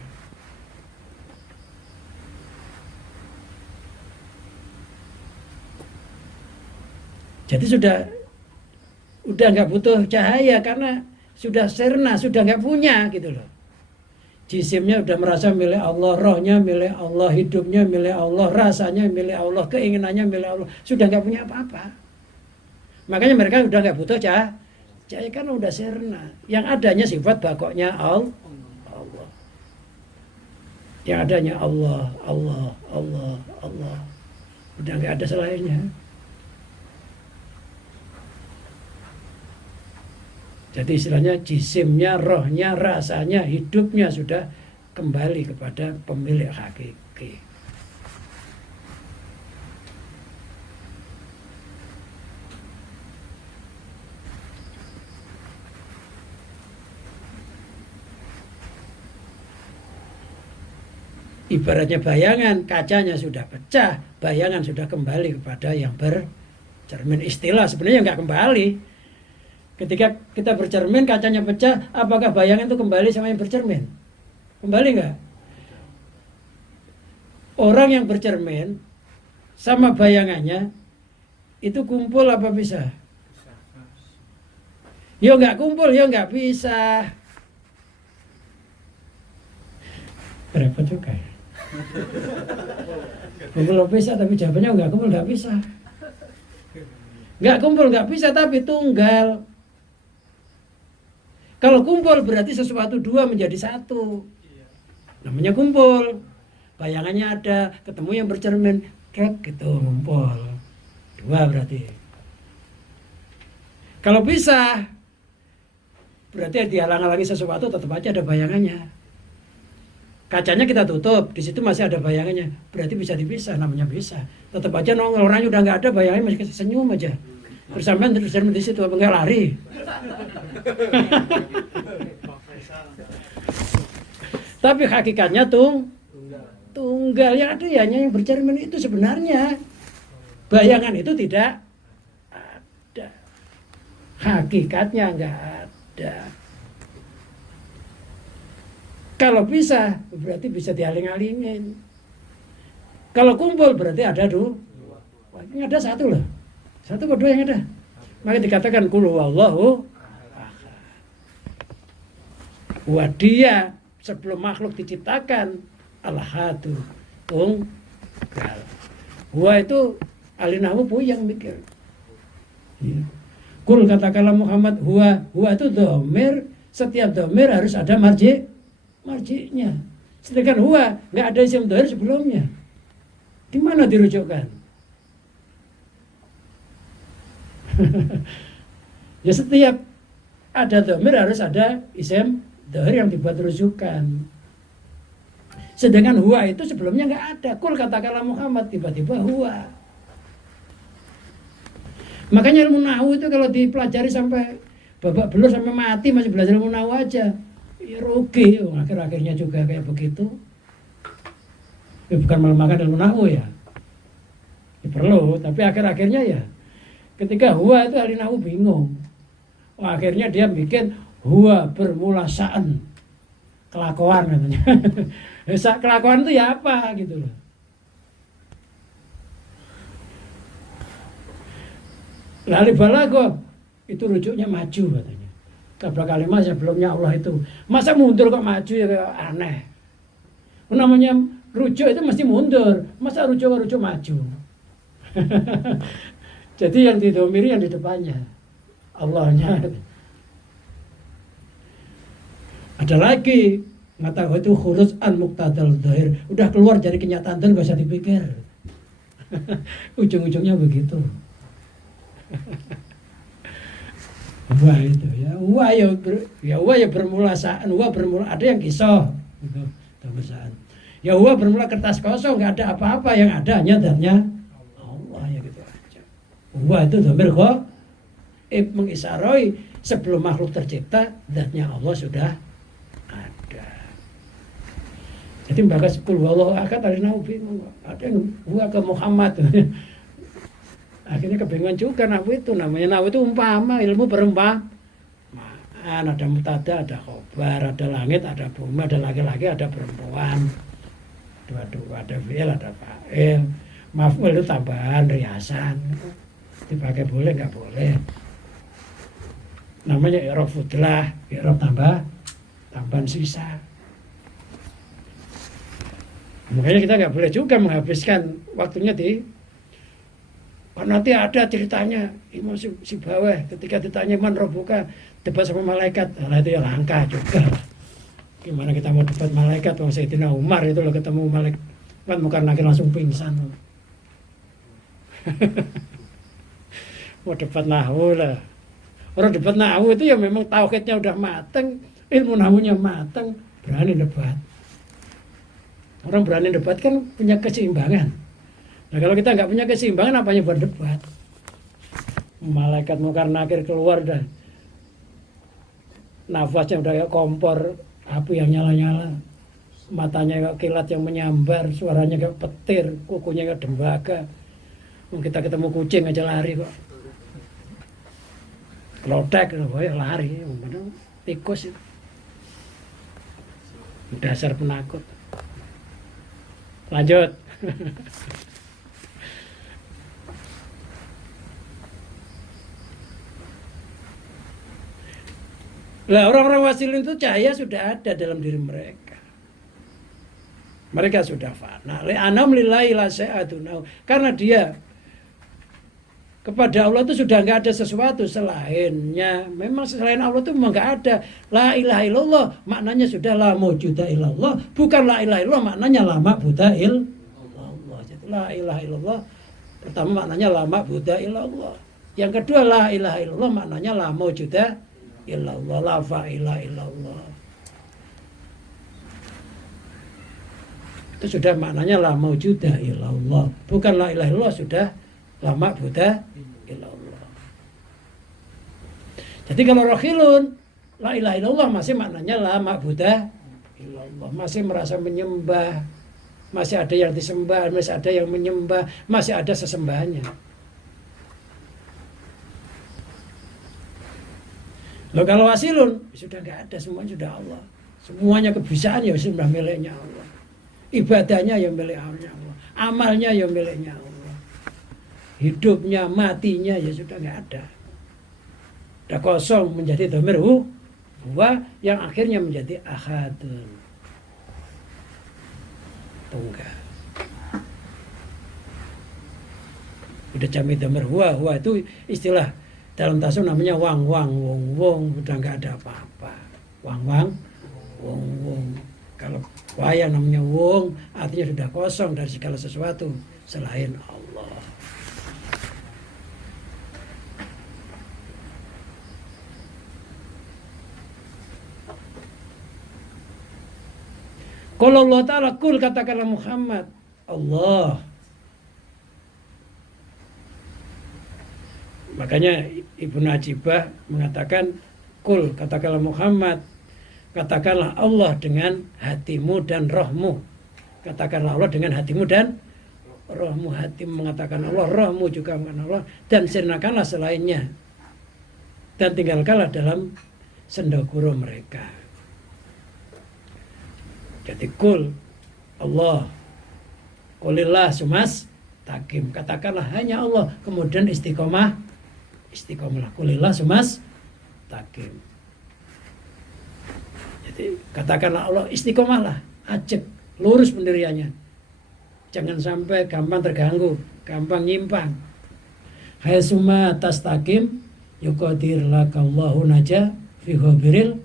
Jadi sudah nggak butuh cahaya karena sudah sirna, sudah nggak punya gitu loh. Jisimnya udah merasa milik Allah, rohnya milik Allah, hidupnya milik Allah, rasanya milik Allah, keinginannya milik Allah, sudah nggak punya apa-apa. Makanya mereka udah nggak butuh cahaya karena udah sirna. Yang adanya sifat bakoknya Allah. Yang adanya Allah, Allah, Allah, Allah. Udah nggak ada selainnya. Jadi istilahnya jisimnya, rohnya, rasanya, hidupnya sudah kembali kepada pemilik hakiki. Ibaratnya bayangan, kacanya sudah pecah, bayangan sudah kembali kepada yang bercermin. Istilah sebenarnya nggak kembali. Ketika kita bercermin, kacanya pecah, apakah bayangan itu kembali sama yang bercermin? Kembali nggak? Orang yang bercermin sama bayangannya itu kumpul apa bisa? Ya nggak kumpul, ya nggak bisa. Repot juga ya. Kumpul bisa, tapi jawabannya nggak kumpul, nggak bisa. Nggak kumpul, nggak bisa, tapi tunggal. Kalau kumpul berarti sesuatu dua menjadi satu. Namanya kumpul. Bayangannya ada, ketemu yang bercermin, krek gitu, ngumpul. Dua berarti. Kalau bisa, berarti dihalang-halangi sesuatu, tetap aja ada bayangannya. Kacanya kita tutup, di situ masih ada bayangannya, berarti bisa dipisah, namanya bisa. Tetap aja nongol, orangnya udah nggak ada, bayangannya masih senyum aja. Bersamaan tercermin di situ, apa nggak lari? Tapi hakikatnya tunggal. Yang ada ya yang bercermin itu sebenarnya bayangan itu tidak ada, hakikatnya nggak ada. Kalau bisa berarti bisa dialing-alingin. Kalau kumpul berarti ada dua. Ini ada satu loh. Satu atau dua yang ada. Maka dikatakan qul huwallahu ahad. Wa dia sebelum makhluk diciptakan al-ahadu, tunggal. Huwa itu alinahu puyang mikir. Ya. Qul katakanlah Muhammad huwa itu dhamir, setiap dhamir harus ada marji'nya. Sedangkan huwa enggak ada isim dhamir sebelumnya. Di mana dirujukkan? Ya setiap ada dhamir harus ada isim dhamir yang dibuat rujukan. Sedangkan huwa itu sebelumnya nggak ada. Kul katakanlah Muhammad, tiba-tiba huwa. Makanya ilmu nahwu itu kalau dipelajari sampai babak belur sampai mati masih belajar ilmu nahwu aja, ya rugi. Akhir-akhirnya juga kayak begitu. Ya bukan melemahkan ilmu nahwu ya. Perlu, tapi akhir-akhirnya ya ketika huwa itu ahli nahwu bingung. Akhirnya dia bikin huwa bermula sa'an, kelakuan katanya. Kelakuan itu ya apa gitu loh. Lali balago itu rujuknya maju katanya. Kabla kalimat sebelumnya Allah itu. Masa mundur kok maju ya, aneh. Namanya rujuk itu mesti mundur. Masa rujuk maju. Jadi yang didomiri yang di depannya, Allahnya. Ada lagi mengatakan itu khuruj an muqtadal dhahir, udah keluar dari kenyataan dan gak usah dipikir. Ujung-ujungnya begitu. Wah itu ya, wah ya bermula sa'an, wah bermula ada yang kisah. Tambasan. Ya huwa bermula kertas kosong, nggak ada apa-apa, yang ada hanya zatnya Allah, ya gitu aja. Huwa itu dhamir ghaib, mengisaroi sebelum makhluk tercipta zatnya Allah sudah ada. Jadi maka kul huwallahu ahad ada bingung, ada yang huwa ke Muhammad. Akhirnya kebingungan juga nahwu itu, namanya nahwu itu umpama, ilmu berumpama. Ada mutada, ada khobar, ada langit, ada bumi, ada laki-laki, ada perempuan. Dua-dua, ada fi'il, ada fa'il. Maf'ul itu tambahan, riasan. Dipakai boleh, nggak boleh. Namanya i'rab fudlah, i'rab tambahan sisa. Makanya kita nggak boleh juga menghabiskan waktunya nanti ada ceritanya Imam Sibaweh ketika ditanya man robuka, debat sama malaikat. Nah itu ya langka juga. Gimana kita mau debat malaikat? Wong Sayyidina Umar itu loh ketemu malaikat, kan bukan lagi langsung pingsan. Mau debat nahwu lah. Orang debat nahwu itu ya memang tauhidnya udah mateng, ilmu nahwunya mateng, berani debat. Orang berani debat kan punya keseimbangan. Nah kalau kita nggak punya keseimbangan, apanya buat debat? Malaikat Munkar Nakir keluar dah, nafasnya udah kayak kompor api yang nyala-nyala, matanya kayak kilat yang menyambar, suaranya kayak petir, kukunya kayak dembaga. Kita ketemu kucing aja lari kok. Klotek, lari, tikus itu. Dasar penakut. Lanjut. Lah orang-orang wasilin itu cahaya sudah ada dalam diri mereka. Mereka sudah fana. Li'anam lillahi la syai'atun. Karena dia kepada Allah itu sudah nggak ada sesuatu selainnya. Memang selain Allah itu memang nggak ada. La ilaha illallah maknanya sudah la mawjuda illallah. Bukan la ilaha illallah maknanya la ma'buda illallah. Jadi la ilaha illallah pertama maknanya la ma'buda illallah. Yang kedua la ilaha illallah maknanya la mawjuda illallah, la fa'ila illallah. Itu sudah maknanya la mawjuda illallah. Bukan la ilaha illallah, sudah la ma'buda illallah. Jadi kalau rohilun, la ilaha illallah masih maknanya la ma'buda illallah. Masih merasa menyembah, masih ada yang disembah, masih ada yang menyembah, masih ada sesembahannya. Loh kalau wasilun sudah nggak ada, semuanya sudah Allah. Semuanya kebisaan ya sudah miliknya Allah. Ibadahnya ya milik Allah. Amalnya ya miliknya Allah. Hidupnya, matinya ya sudah nggak ada. Sudah kosong menjadi dhamir huwa yang akhirnya menjadi ahadun. Tunggal. Udah jami dhamir huwa itu istilah dalam tasawuf namanya wang-wang, wong-wong, udah nggak ada apa-apa. Wang-wang, wong-wong. Kalau waya namanya wong, artinya sudah kosong dari segala sesuatu selain Allah. Kalau Allah Ta'ala kul, katakanlah Muhammad, Allah. Makanya Ibnu Ajibah mengatakan kul, katakanlah Muhammad, katakanlah Allah dengan hatimu dan rohmu. Katakanlah Allah dengan hatimu dan rohmu. Hatimu mengatakan Allah, rohmu juga mengatakan Allah, dan sirnakanlah selainnya, dan tinggalkanlah dalam sendokuro mereka. Jadi kul Allah, kulillah sumas takim, katakanlah hanya Allah, kemudian istiqomah kulillah sumas takim. Jadi katakanlah Allah, istiqomahlah, ajak lurus pendiriannya, jangan sampai gampang terganggu, gampang nyimpang. Hai summa tastakim yuqadir lakallahu naja fi ghabiril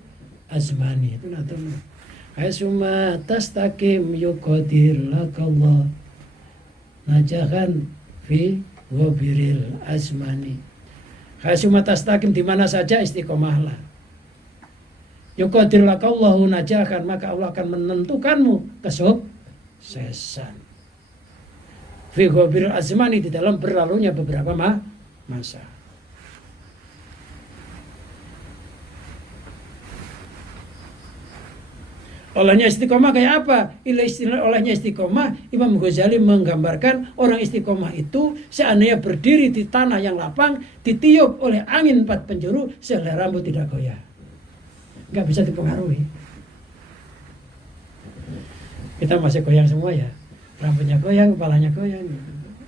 azmani. Itu natun. Hai summa tastakim yuqadir lakallahu najahan fi ghabiril azmani. Hai summa tastakim, di mana saja istiqomahlah. yuqadir lakallahu najahan, maka Allah akan menentukanmu kesuksesan. Fi ghabiril azmani, di dalam berlalunya beberapa masa. Olehnya istiqomah kayak apa? Olehnya istiqomah, Imam Ghazali menggambarkan orang istiqomah itu seandainya berdiri di tanah yang lapang, ditiup oleh angin 4 penjuru, sehelai rambut tidak goyah. Nggak bisa dipengaruhi. Kita masih goyang semua ya. Rambutnya goyang, kepalanya goyang.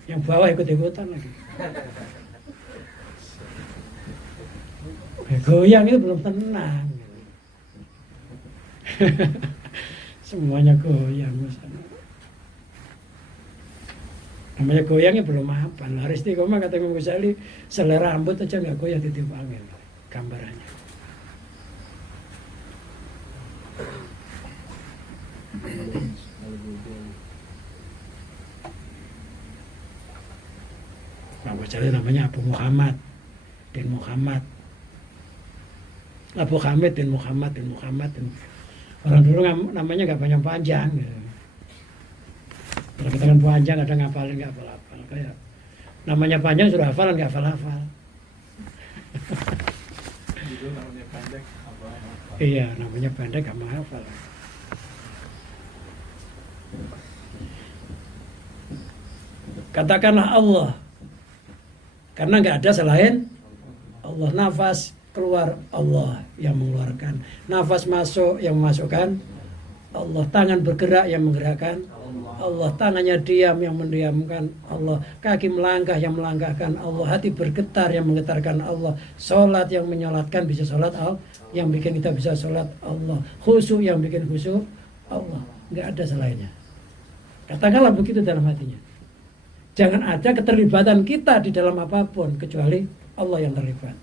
Yang bawah ikut-ikutan lagi. Goyang itu belum tenang. Semuanya goyang. Namanya goyangnya belum apa. Laris istiqomah kata Imam Ghazali, selera rambut aja nggak goyang ditiup angin. Gambarannya. Imam Ghazali namanya Abu Muhammad bin Muhammad. Abu Hamid bin Muhammad bin Muhammad. Orang dulu namanya nggak panjang-panjang. Gitu. Kalau kita kan panjang, ada ngapalin nggak hafal-hafal. Kayak namanya panjang sudah hafalan nggak hafal-hafal. Namanya pendek, hafal. Iya, namanya pendek nggak menghafal. Katakanlah Allah, karena nggak ada selain Allah. Nafas keluar, Allah yang mengeluarkan. Nafas masuk, yang memasukkan Allah. Tangan bergerak, yang menggerakkan Allah. Tangannya diam, yang mendiamkan Allah. Kaki melangkah, yang melangkahkan Allah. Hati bergetar, yang menggetarkan Allah. Sholat, yang menyolatkan bisa sholat Allah. Yang bikin kita bisa sholat Allah. Khusyuk, yang bikin khusyuk Allah. Nggak ada selainnya. Katakanlah begitu dalam hatinya. Jangan ada keterlibatan kita di dalam apapun kecuali Allah yang terlibat.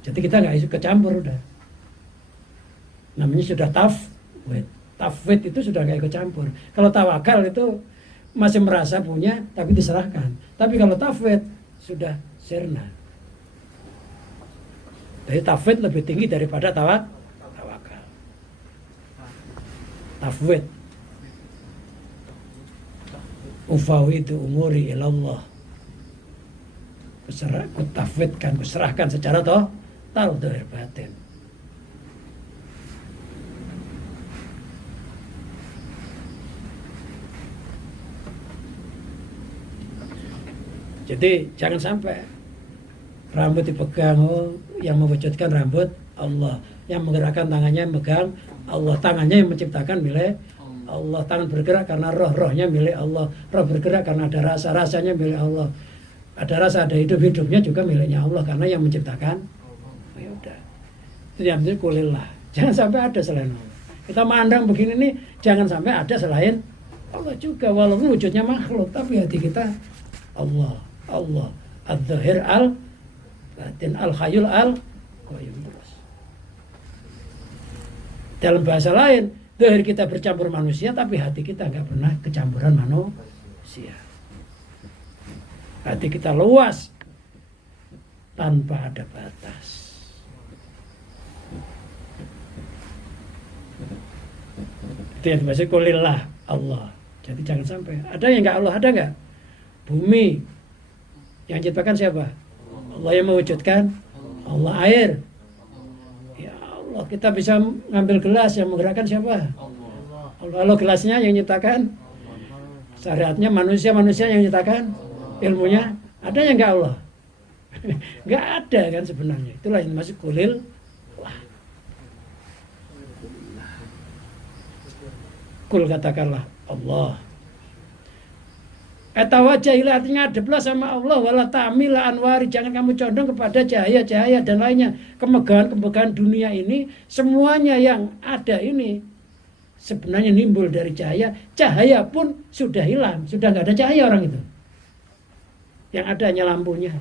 Jadi kita nggak ikut kecampur udah. Namanya sudah tafwid. Tafwid itu sudah nggak ikut campur. Kalau tawakal itu masih merasa punya tapi diserahkan. Tapi kalau tafwid sudah sirna. Jadi tafwid lebih tinggi daripada tawakal. Tafwid. Ufawidu umuri ilallah. Kutafwidkan, kuserahkan secara total dohir batin. Jadi jangan sampai rambut dipegang, yang mewujudkan rambut Allah, yang menggerakkan tangannya megang Allah, tangannya yang menciptakan milik Allah, tangan bergerak karena roh-rohnya milik Allah, roh bergerak karena ada rasa-rasanya milik Allah, ada rasa, ada hidup-hidupnya juga miliknya Allah karena yang menciptakan. Ya udah, itu yang penting kulillah, jangan sampai ada selain Allah. Kita mandang begini nih, jangan sampai ada selain Allah juga, walaupun wujudnya makhluk, tapi hati kita Allah, Allah, Al-Zahir Al-Batin, Al-Hayyul Al-Qayyum. Dalam bahasa lain, zahir kita bercampur manusia, tapi hati kita nggak pernah kecampuran manusia. Hati kita luas tanpa ada batas. Itu yang dimaksud kulillah Allah. Jadi jangan sampai ada yang nggak Allah, ada nggak? Bumi yang ciptakan siapa? Allah yang mewujudkan. Allah. Air, ya Allah. Kita bisa ngambil gelas, yang menggerakkan siapa? Allah. Kalau gelasnya yang nyiptakan, syariatnya manusia yang nyiptakan, ilmunya ada yang nggak Allah? Nggak ada kan sebenarnya. Itulah yang masuk kulil. Kul katakanlah Allah. Etawajailah, artinya adablah sama Allah, wala ta'mila anwari, jangan kamu condong kepada cahaya-cahaya dan lainnya. Kemegahan-kemegahan dunia ini, semuanya yang ada ini sebenarnya nimbul dari cahaya. Cahaya pun sudah hilang, sudah nggak ada cahaya orang itu. Yang ada hanya lampunya.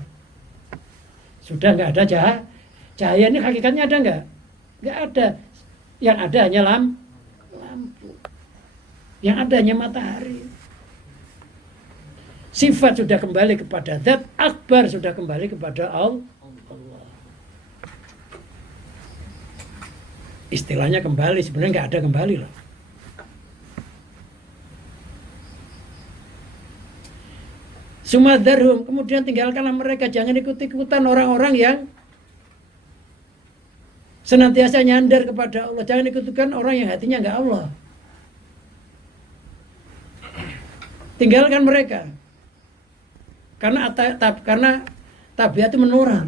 Sudah nggak ada cahaya. Cahaya ini hakikatnya ada nggak? Nggak ada. Yang ada hanya lampu. Yang ada hanya matahari. Sifat sudah kembali kepada zat, akbar sudah kembali kepada Allah. istilahnya kembali, sebenarnya nggak ada kembali loh. Sumadarhum, kemudian tinggalkanlah mereka, jangan ikut-ikutan orang-orang yang senantiasa nyandar kepada Allah, jangan ikut-ikutan orang yang hatinya nggak Allah. Tinggalkan mereka, karena tabiat itu menular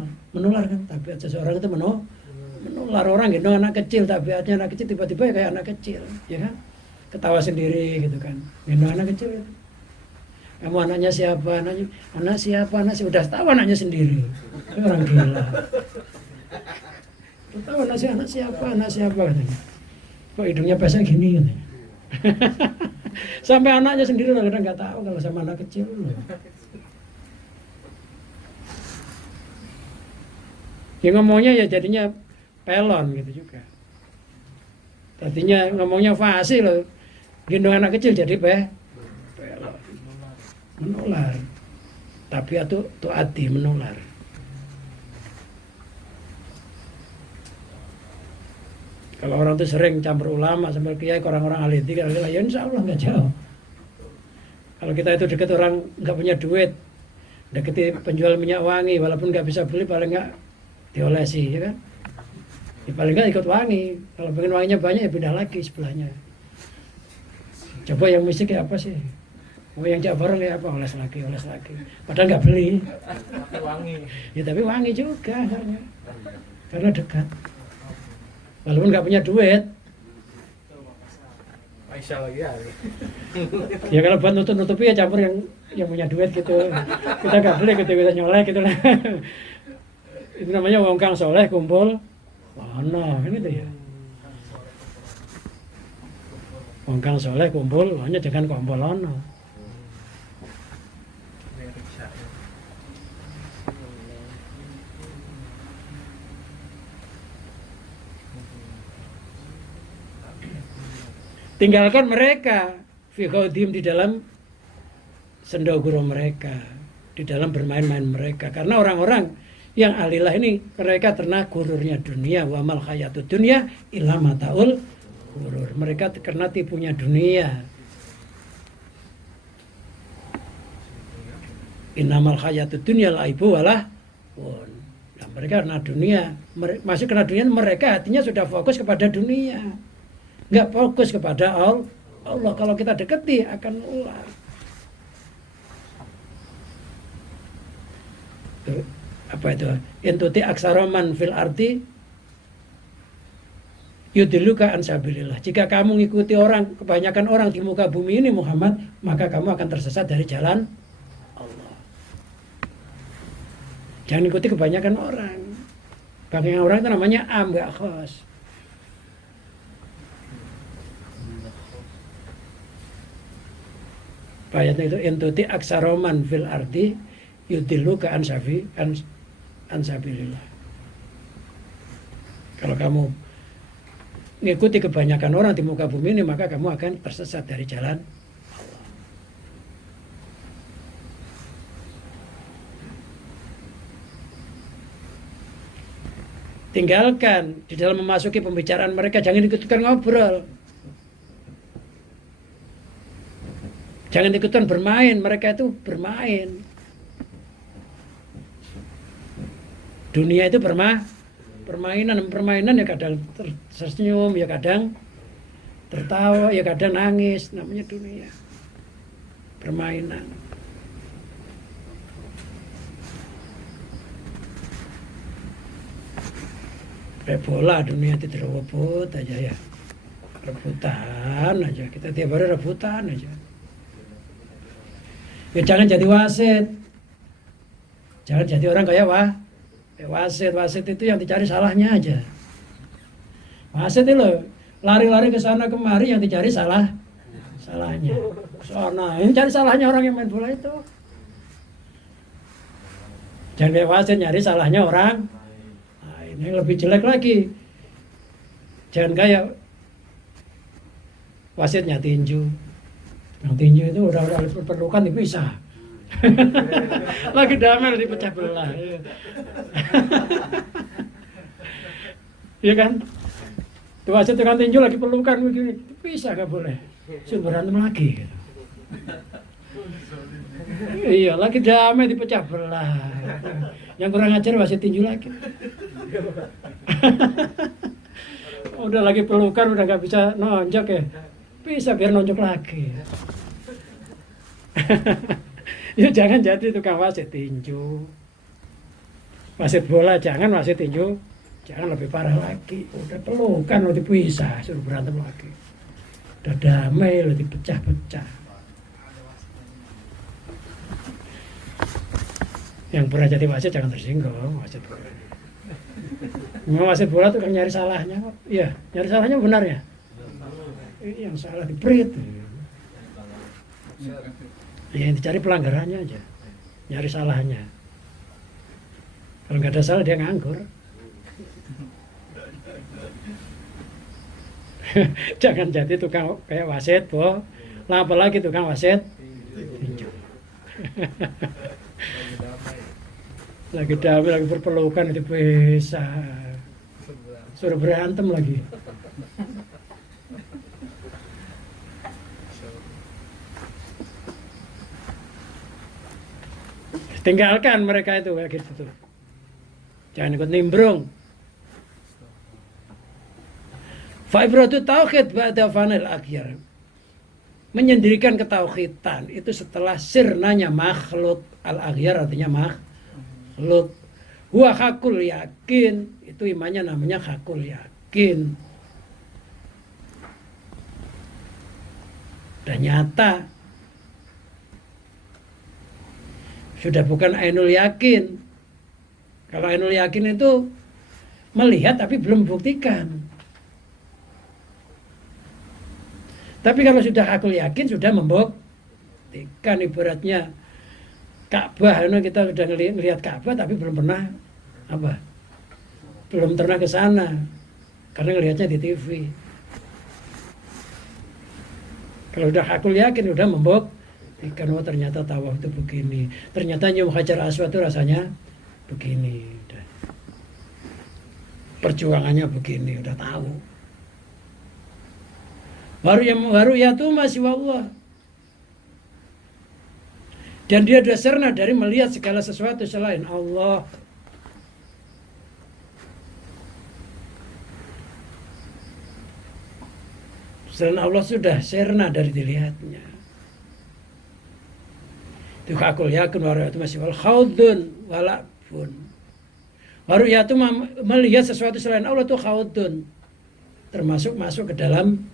kan, tabiat seseorang itu menular. Orang gendong anak kecil, tabiatnya anak kecil tiba-tiba ya kayak anak kecil, ya kan, ketawa sendiri gitu kan, gendong anak kecil. Kamu anaknya siapa? Anak siapa? Udah tahu anaknya sendiri. Orang gila. Udah tahu anak siapa katanya. Kok hidungnya pesek gini katanya. Sampai anaknya sendiri kadang nggak tahu kalau sama anak kecil. Ya ngomongnya ya jadinya pelon gitu juga. Tadinya ngomongnya fasih loh. Gendong anak kecil jadi pelon. Menular. Tapi itu tuati menular. Kalau orang itu sering campur ulama sampai kiai, orang-orang ahli dzikir, ya insya Allah nggak jauh. Kalau kita itu dekat orang nggak punya duit, deketi penjual minyak wangi, walaupun nggak bisa beli, paling nggak diolesi, ya kan? Ya, paling nggak ikut wangi. Kalau pengen wanginya banyak ya pindah lagi sebelahnya. Coba yang mistik kayak apa sih? Oh yang Jabar kayak apa? Oles lagi. Padahal nggak beli. Wangi. Ya tapi wangi juga karena dekat. Walaupun nggak punya duit. Aisyah lagi ya. Ya kalau buat nutupi ya campur yang punya duit gitu. Kita nggak beli gitu, kita nyolek gitu lah. Itu namanya wong kang soleh kumpul. Wono, kan itu ya. Wong kang soleh kumpul, hanya jangan kumpul ono. Tinggalkan mereka fi khawdim, di dalam sendoguro mereka, di dalam bermain-main mereka. Karena orang-orang yang alilah ini mereka terkena gururnya dunia, wa mal hayatud dunya illa mataul gurur. Mereka terkena tipunya dunia. Innamal hayatud dunya laibu walah pun. Nah, mereka karena dunia, masuk kena dunia, mereka hatinya sudah fokus kepada dunia. Nggak fokus kepada Allah. Kalau kita deketi akan ular. Apa itu? Intuti aksaroman fil arti yudiluka an sabilillah. Jika kamu mengikuti kebanyakan orang di muka bumi ini Muhammad, maka kamu akan tersesat dari jalan Allah. Jangan ikuti kebanyakan orang. Kebanyakan orang itu namanya am, nggak khos. Ayatnya itu intuti aksaroman fil ardi yudiluka an sabilillah. Kalau kamu mengikuti kebanyakan orang di muka bumi ini, maka kamu akan tersesat dari jalan Allah. Tinggalkan di dalam memasuki pembicaraan mereka, jangan ikutkan ngobrol. Jangan ikutan bermain, mereka itu bermain. Dunia itu permainan ya kadang tersenyum, ya kadang tertawa, ya kadang nangis, namanya dunia. Permainan. Kayak bola dunia itu rebut aja ya. Rebutan aja, kita tiap hari rebutan aja. Ya jangan jadi wasit. Jangan jadi orang kayak wasit itu yang dicari salahnya aja. Wasit itu loh, lari-lari ke sana kemari yang dicari salahnya. Sana, ini cari salahnya orang yang main bola itu. Jangan kayak wasit nyari salahnya orang. Nah, ini lebih jelek lagi. Jangan kayak wasitnya tinju. Yang tinju itu udah perlukan dipisah. Lagi damai dipecah belah. Iya kan? Tuh wasit tukang tinju lagi pelukan begini, bisa nggak boleh, suruh berantem lagi. Gitu. Iya, lagi damai dipecah belah. Yang kurang ajar wasit tinju lagi. Udah lagi pelukan, udah nggak bisa nonjok ya, bisa biar nonjok lagi. Ya jangan jadi tukang wasit tinju. Wasit bola jangan, wasit tinju jangan, lebih parah lagi. Udah pelukan udah dipisah, suruh berantem lagi. Udah damai udah dipecah-pecah. Yang pernah jadi wasit jangan tersinggung, wasit bola. Memang wasit bola tuh kan nyari salahnya kok. Iya, nyari salahnya benar ya. Yang salah diprit. Ya, yang dicari pelanggarannya aja, nyari salahnya. Kalau nggak ada salah dia nganggur. Jangan jadi tukang kayak wasit, boh. Lah apalagi tukang wasit tinju. Lagi damai, lagi berpelukan itu bisa suruh berantem lagi. Tinggalkan mereka itu kayak gitu tuh. Jangan ikut nimbrung. Faibratu tauhid ba'da fanil akhir. Menyendirikan ketauhidan itu setelah sirnanya makhluk. Al-aghyar artinya makhluk. Huwa hakul yakin, itu imannya namanya hakul yakin. Dan nyata. Sudah bukan ainul yakin. Kalau ainul yakin itu melihat tapi belum membuktikan. Tapi kalau sudah hakul yakin sudah membuktikan. Ibaratnya Ka'bah, kita sudah melihat Ka'bah tapi belum pernah apa? Belum pernah ke sana karena ngelihatnya di TV. Kalau sudah hakul yakin sudah membuktikan, oh ternyata tawaf itu begini. Ternyata nyium Hajar Aswad itu rasanya begini. Udah. Perjuangannya begini, udah tahu. Baru ya tuh masih Allah. Dan dia dasarnya dari melihat segala sesuatu selain Allah. Selain Allah sudah serna dari dilihatnya. Itu hakul yakin waru'yatu masih wal khawdun walakbun. Waru'yatu melihat sesuatu selain Allah itu khawdun. Termasuk masuk ke dalam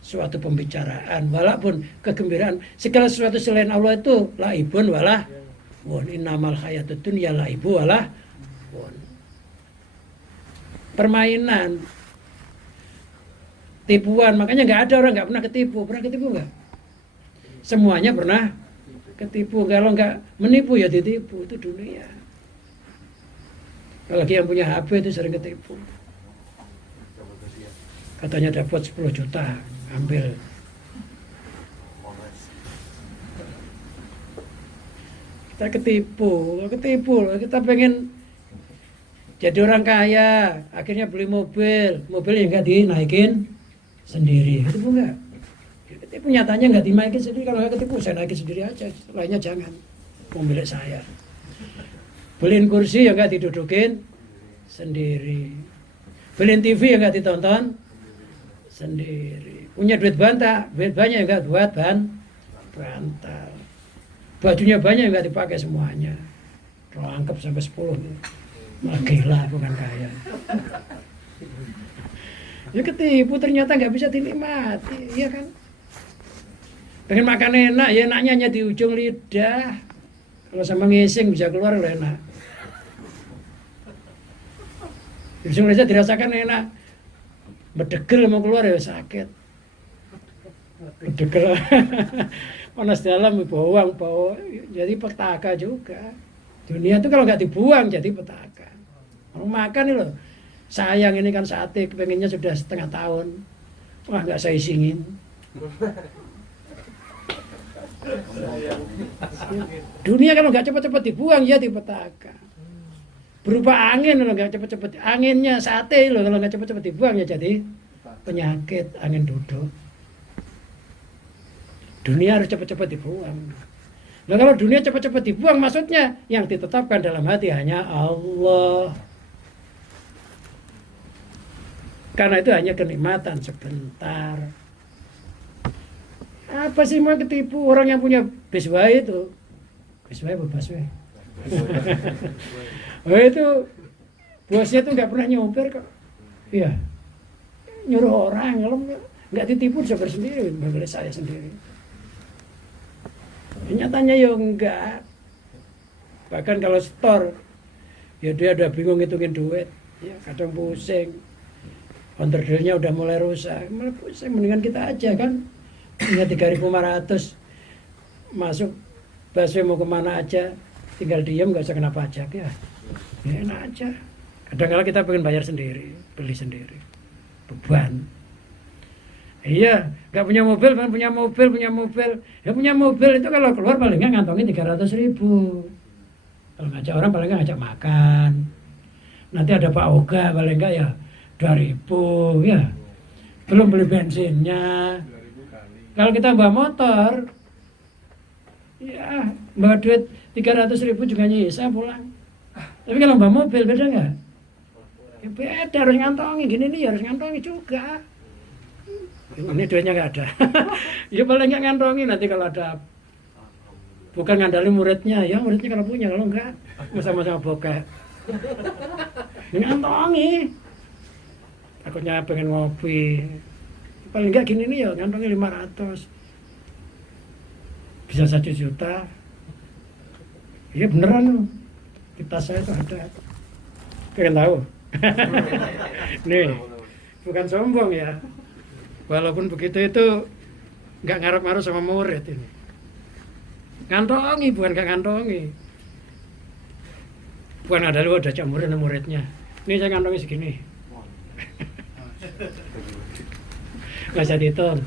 suatu pembicaraan, walaupun kegembiraan. Segala sesuatu selain Allah itu laibun walahun. Innamal hayatud dunya laibu walahun. Permainan, tipuan. Makanya nggak ada orang nggak pernah ketipu. Pernah ketipu nggak? Semuanya pernah ketipu. Kalau nggak menipu ya ditipu. Itu dunia. Apalagi yang punya HP itu sering ketipu. Katanya dapat 10 juta, ambil. Kita ketipu. Kita pengen jadi orang kaya, akhirnya beli mobil yang nggak dinaikin sendiri. Ketipu nggak? Ketipu nyatanya nggak dinaikin sendiri. Kalau nggak ketipu saya naikin sendiri aja, lainnya jangan. Mau milik saya. Beliin kursi yang nggak didudukin sendiri. Beliin TV yang nggak ditonton sendiri. Punya duit bantal, duit banyak enggak buat bantal. Bajunya banyak enggak dipakai semuanya. Rangkep sampai 10. Malah gila bukan kaya. Ya ketipu ternyata enggak bisa dinikmati, iya kan? Pengen makan enak, ya enaknya hanya di ujung lidah. Kalau sama ngising bisa keluar enak. Di ujung lidah dirasakan enak. Bedegel mau keluar ya sakit. Bedegel panas dalam bawang jadi petaka juga. Dunia itu kalau nggak dibuang jadi petaka. Orang makan nih loh, sayang ini kan sate, pengennya sudah setengah tahun, wah nggak saya isingin. Dunia kalau nggak cepat-cepat dibuang ya petaka. Berupa angin loh, nggak cepet-cepet, anginnya sate loh, kalau nggak cepet-cepet dibuang ya jadi penyakit, angin duduk. Dunia harus cepat-cepat dibuang. Nah kalau dunia cepat-cepat dibuang, maksudnya yang ditetapkan dalam hati hanya Allah. Karena itu hanya kenikmatan sebentar. Apa sih mau ketipu orang yang punya bisway itu? Bisway apa busway? Oh itu bosnya tuh nggak pernah nyopir kok. Iya, nyuruh orang kalau nggak ditipu bisa bersendiri, boleh saya sendiri. Nyatanya ya enggak. Bahkan kalau store, ya dia udah bingung ngitungin duit, ya kadang pusing. Onderdilnya udah mulai rusak, mulai pusing. Mendingan kita aja kan, punya 3.500 masuk busway mau kemana aja, tinggal diem nggak usah kena pajak ya enak aja. Kadang-kadang kita pengen bayar sendiri, beli sendiri, beban. Iya, nggak punya mobil, kan punya mobil. Ya punya mobil itu kalau keluar paling nggak ngantongin 300.000. Kalau ngajak orang paling nggak ngajak makan. Nanti ada Pak Oga paling nggak ya 2.000 ya. Belum beli bensinnya. Kalau kita bawa motor, ya bawa duit 300.000 juga nyisa pulang. Tapi kalau bawa mobil beda nggak? Ya beda, harus ngantongi. Gini nih harus ngantongi juga. Ini duitnya nggak ada. Ya paling nggak ngantongi, nanti kalau ada. Bukan ngandalin muridnya, ya muridnya kalau punya, kalau enggak sama-sama bokeh. Ngantongi. Takutnya pengen ngopi. Paling nggak gini nih ya ngantongi 500. Bisa 1 juta. Iya beneran. Di tas saya itu ada. Pengen tahu? Nih, bukan sombong ya. Walaupun begitu itu nggak ngarep-ngarep sama murid ini. Ngantongi, bukan nggak ngantongi. Bukan ada lu udah camurin sama muridnya. Ini saya ngantongi segini. Nggak usah dihitung.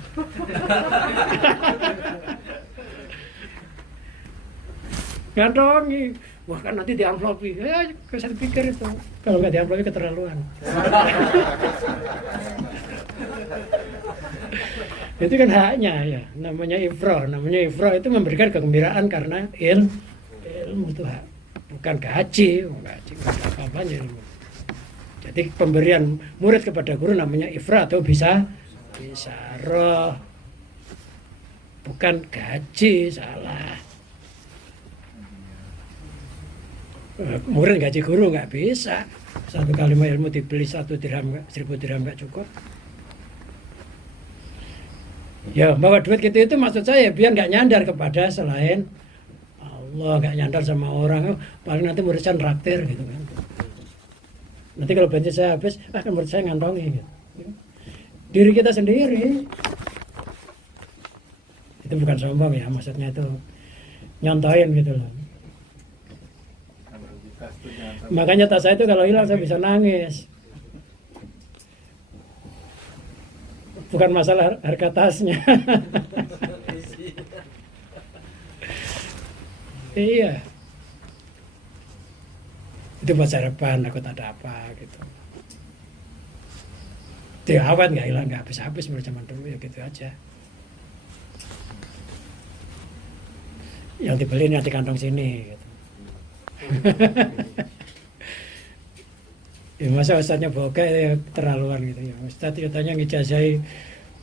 Ngantongi. Wah kan nanti diamplopi. Ya, saya pikir itu. Kalau nggak diamplopi keterlaluan. Itu kan haknya ya, namanya ifrah itu memberikan kegembiraan karena ilmu itu hak, bukan gaji apa-apanya ilmu. Jadi pemberian murid kepada guru namanya ifrah atau bisa roh, bukan gaji, salah. Murid gaji guru nggak bisa, 1 kalimat ilmu dibeli 1 dirham, 1.000 dirham nggak cukup. Ya bawa duit gitu itu maksud saya biar nggak nyandar kepada selain Allah, nggak nyandar sama orang. Paling nanti murid saya traktir gitu kan. Nanti kalau bensin saya habis, kan murid saya ngantongi gitu. Diri kita sendiri. Itu bukan sombong ya, maksudnya itu nyontohin gitu loh. Makanya tas saya itu kalau hilang saya bisa nangis. Bukan masalah harga tasnya. Iya. Itu buat sarapan, takut ada apa gitu. Diawet nggak hilang, nggak habis-habis menurut zaman dulu ya gitu aja. Yang dibeli nanti kantong sini gitu. Ya, masa ustadznya bokeh ya, terlaluan gitu ya. Ustadz katanya ngijazahi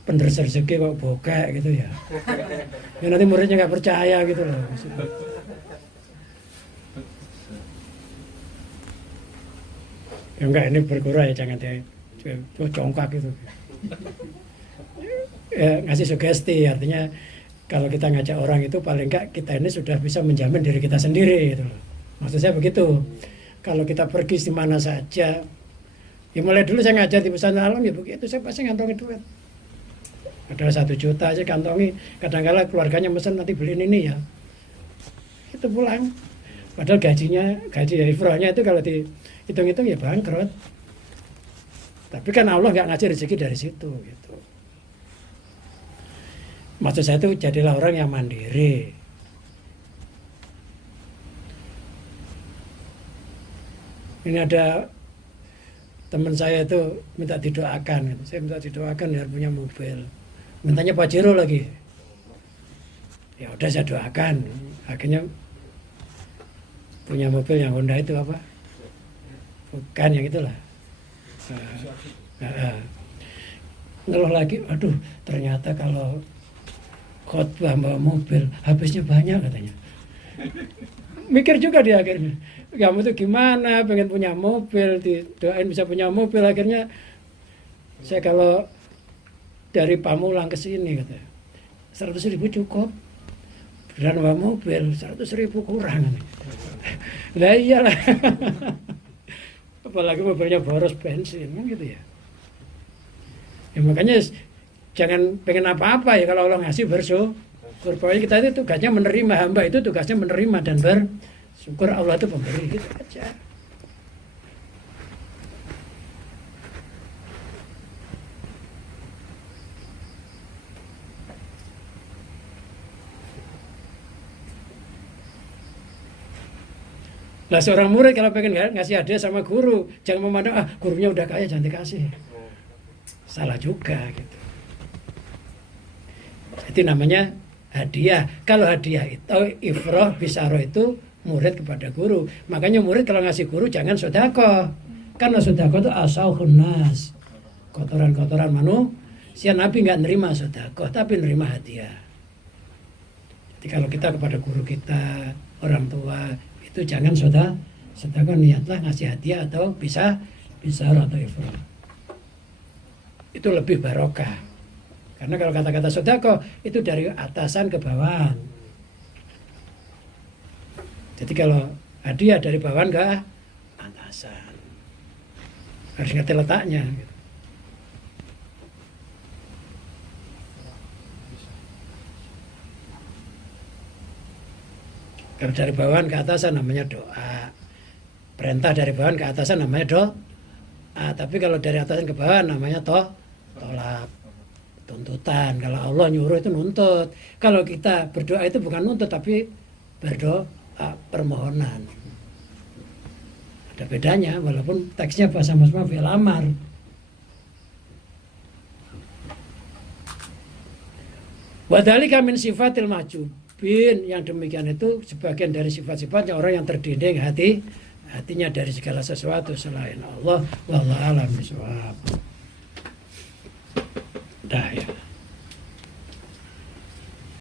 penerus rezeki kok bokeh gitu ya. Ya nanti muridnya nggak percaya gitu loh. Ya enggak, ini bergurau ya, jangan dia congkak gitu. Ya, ngasih sugesti, artinya kalau kita ngajak orang itu paling enggak kita ini sudah bisa menjamin diri kita sendiri gitu loh. Maksud saya begitu. Kalau kita pergi di mana saja, ya mulai dulu saya ngajar di pesantren alam ya begitu, saya pasti ngantongi duit. Ada 1 juta aja kantongi, kadang-kadang keluarganya mesen nanti beliin ini ya. Itu pulang. Padahal gaji ya ifrahnya itu kalau dihitung-hitung ya bangkrut. Tapi kan Allah nggak ngasih rezeki dari situ gitu. Maksud saya itu jadilah orang yang mandiri. Ini ada teman saya itu minta didoakan gitu. Saya minta didoakan biar punya mobil, mintanya Pajero lagi. Ya udah saya doakan, akhirnya punya mobil yang Honda itu apa, bukan yang itulah. Ngeluh lagi, aduh ternyata kalau khotbah bawa mobil habisnya banyak katanya. Mikir juga dia akhirnya, kamu tuh gimana pengen punya mobil, didoain bisa punya mobil. Akhirnya saya kalau dari Pamulang ke sini katanya 100.000 cukup, dan bawa mobil 100.000 kurang. Lah iyalah. Apalagi mobilnya boros bensin kan gitu ya. Ya makanya jangan pengen apa-apa ya, kalau Allah ngasih bersyukur. Pokoknya kita itu tugasnya menerima, hamba itu tugasnya menerima dan bersyukur. Allah itu pemberi, gitu aja. Nah seorang murid kalau pengen ngasih hadiah sama guru, jangan memandang gurunya udah kaya jangan dikasih. Salah juga gitu. Jadi namanya hadiah. Kalau hadiah itu ifroh bisaroh itu murid kepada guru. Makanya murid kalau ngasih guru jangan sedekah. Karena sedekah itu asauhun nas, kotoran-kotoran manusia. Nabi nggak nerima sedekah, tapi nerima hadiah. Jadi kalau kita kepada guru kita, orang tua, itu jangan sedekah, niatlah ngasih hadiah atau bisaroh atau ifroh. Itu lebih barokah. Karena kalau kata-kata sedekah itu dari atasan ke bawahan. Jadi kalau hadiah dari bawahan ke atasan, harus ngerti letaknya. Kalau dari bawahan ke atasan namanya doa. Perintah dari bawahan ke atasan namanya doa. Tapi kalau dari atasan ke bawahan namanya tolak, tuntutan. Kalau Allah nyuruh itu nuntut. Kalau kita berdoa itu bukan nuntut tapi berdoa, permohonan. Ada bedanya walaupun teksnya sama-sama fi'il amar. Wadhalika min sifatil mahjubin, yang demikian itu sebagian dari sifat-sifatnya orang yang terdinding hatinya dari segala sesuatu selain Allah. Wallahu a'lam bishawab. Dah ya.